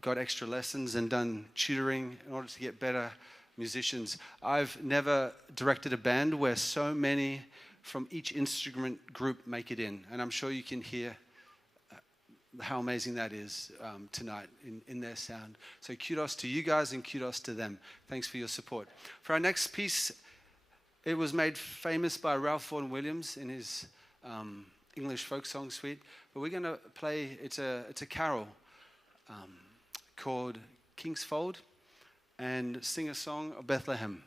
got extra lessons and done tutoring in order to get better musicians. I've never directed a band where so many from each instrument group make it in, and I'm sure you can hear how amazing that is tonight in their sound. So kudos to you guys and kudos to them. Thanks for your support. For our next piece, it was made famous by Ralph Vaughan Williams in his English folk song suite. But we're going to play, it's a carol called King's Fold, and sing a song of Bethlehem.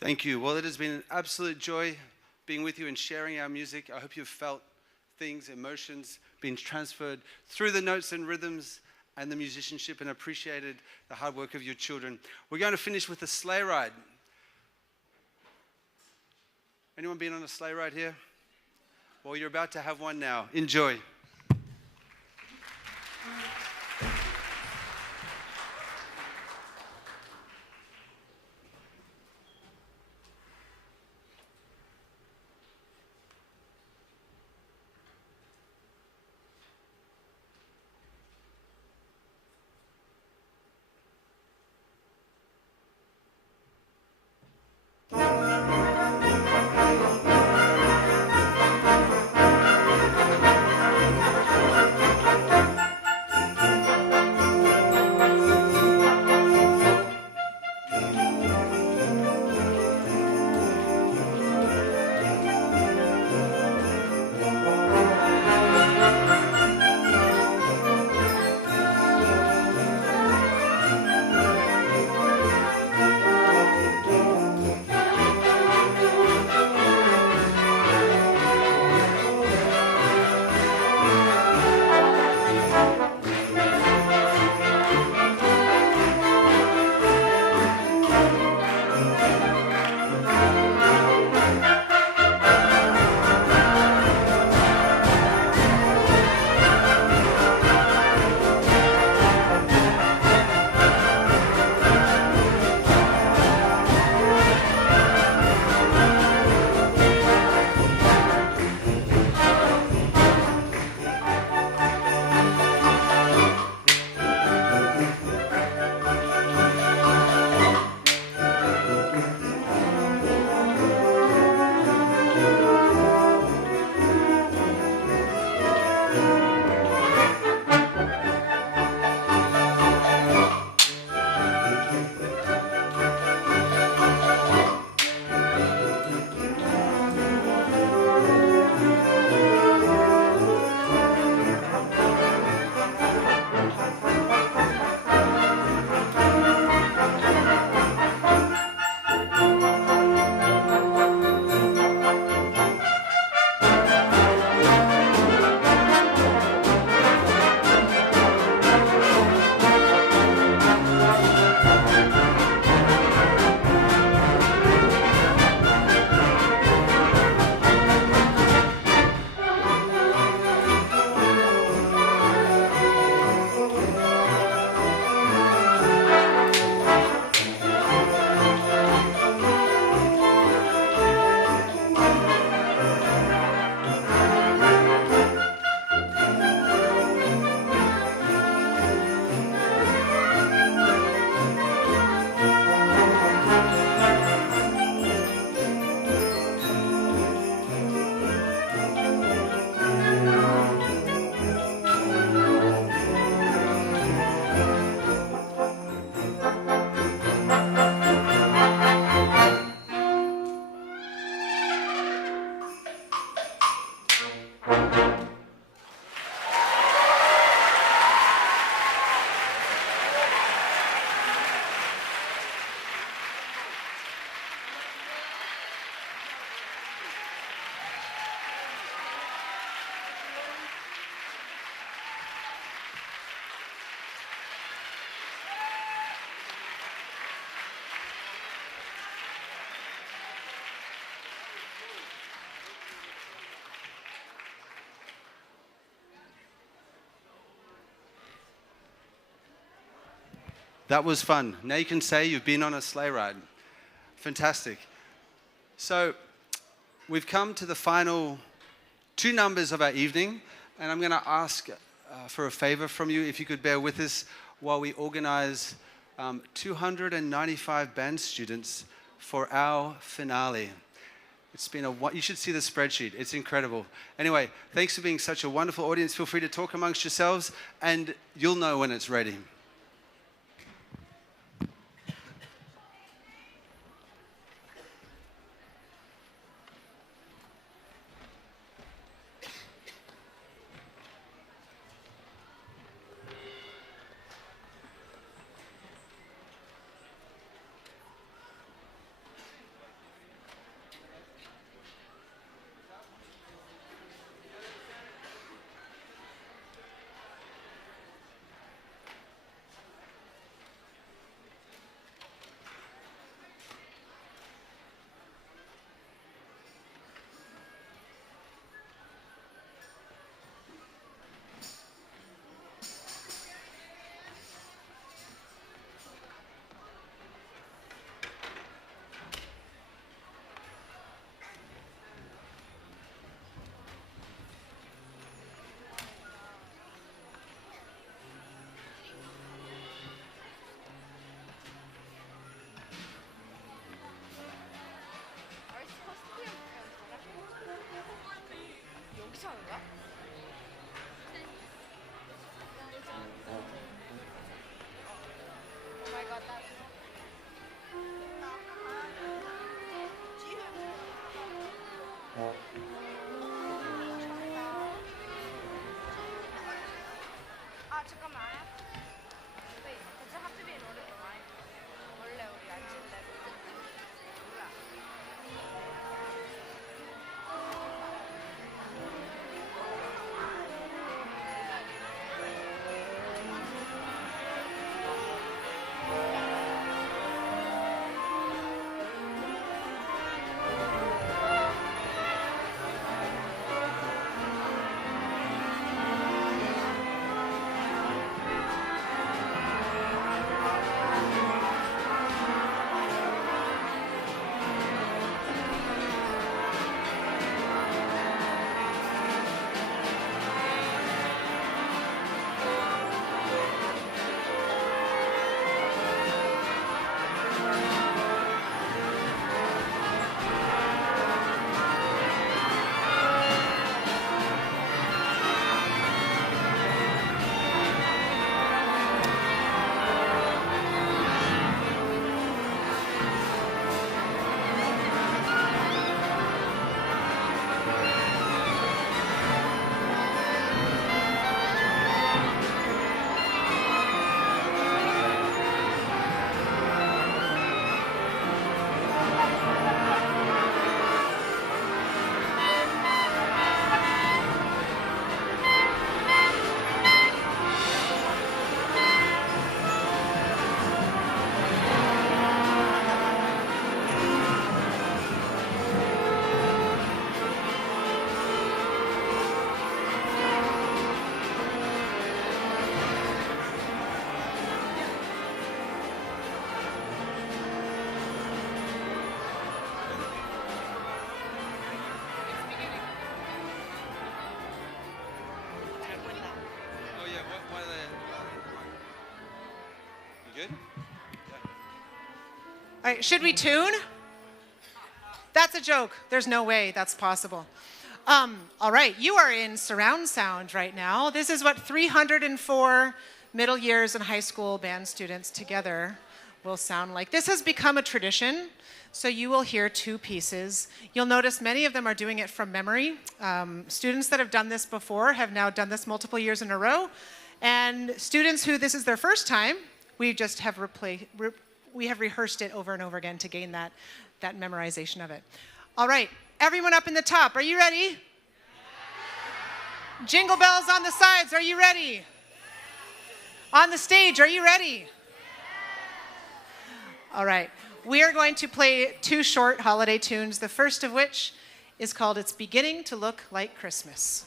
Thank you. Well, it has been an absolute joy being with you and sharing our music. I hope you've felt things, emotions being transferred through the notes and rhythms and the musicianship, and appreciated the hard work of your children. We're going to finish with a sleigh ride. Anyone been on a sleigh ride here? Well, you're about to have one now. Enjoy. That was fun. Now you can say you've been on a sleigh ride. Fantastic. So we've come to the final two numbers of our evening, and I'm going to ask for a favor from you, if you could bear with us while we organize 295 band students for our finale. It's been you should see the spreadsheet. It's incredible. Anyway, thanks for being such a wonderful audience. Feel free to talk amongst yourselves, and you'll know when it's ready. right, should we tune? That's a joke. There's no way that's possible. All right, you are in surround sound right now. This is what 304 middle years and high school band students together will sound like. This has become a tradition, so you will hear two pieces. You'll notice many of them are doing it from memory. Students that have done this before have now done this multiple years in a row, and students who this is their first time, we just have rehearsed it over and over again to gain that memorization of it. All right, everyone up in the top, are you ready? Jingle bells on the sides, are you ready? On the stage, are you ready? All right, we are going to play two short holiday tunes, the first of which is called It's Beginning to Look Like Christmas.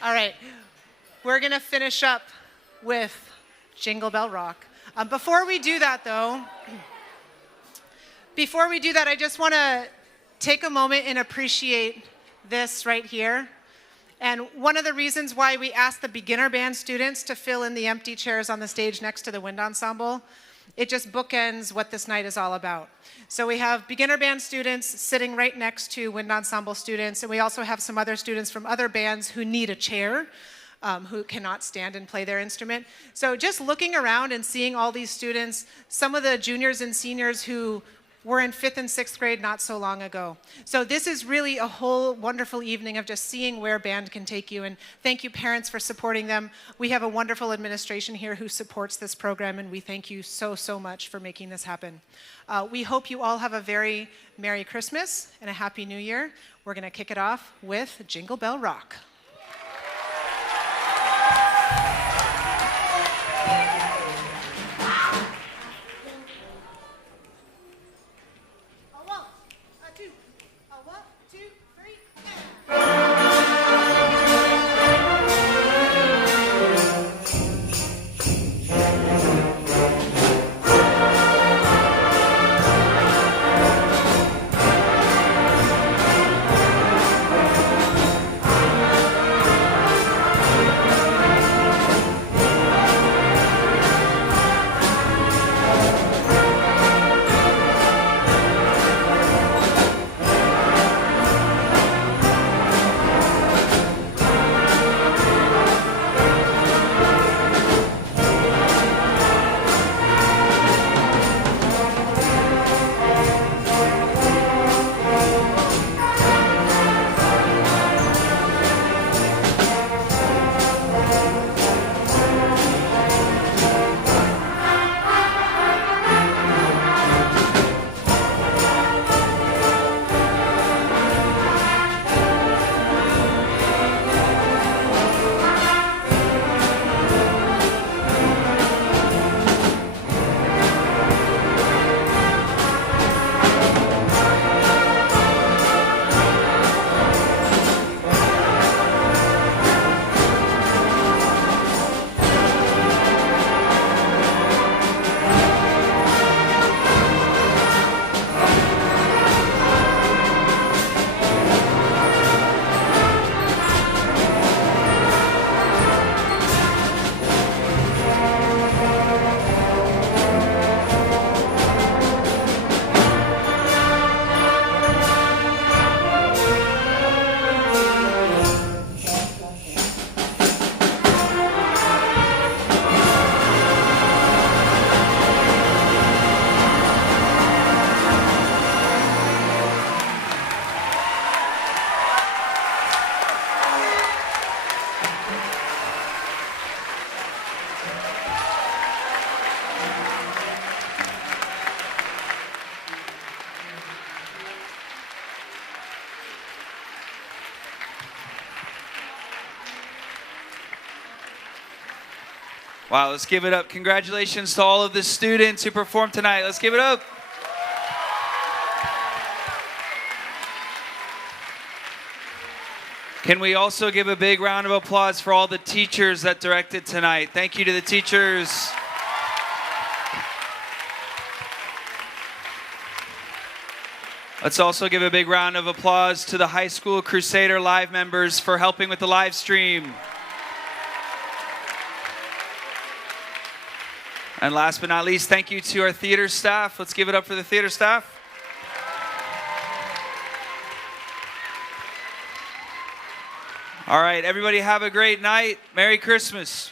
All right, we're gonna finish up with Jingle Bell Rock. Before we do that though, I just wanna take a moment and appreciate this right here. And one of the reasons why we asked the beginner band students to fill in the empty chairs on the stage next to the wind ensemble, it just bookends what this night is all about. So we have beginner band students sitting right next to wind ensemble students, and we also have some other students from other bands who need a chair, who cannot stand and play their instrument. So just looking around and seeing all these students, some of the juniors and seniors who were in 5th and 6th grade not so long ago. So this is really a whole wonderful evening of just seeing where band can take you, and thank you parents for supporting them. We have a wonderful administration here who supports this program, and we thank you so, so much for making this happen. We hope you all have a very Merry Christmas and a Happy New Year. We're gonna kick it off with Jingle Bell Rock. Wow, let's give it up. Congratulations to all of the students who performed tonight. Let's give it up. Can we also give a big round of applause for all the teachers that directed tonight? Thank you to the teachers. Let's also give a big round of applause to the high school Crusader Live members for helping with the live stream. And last but not least, thank you to our theater staff. Let's give it up for the theater staff. All right, everybody have a great night. Merry Christmas.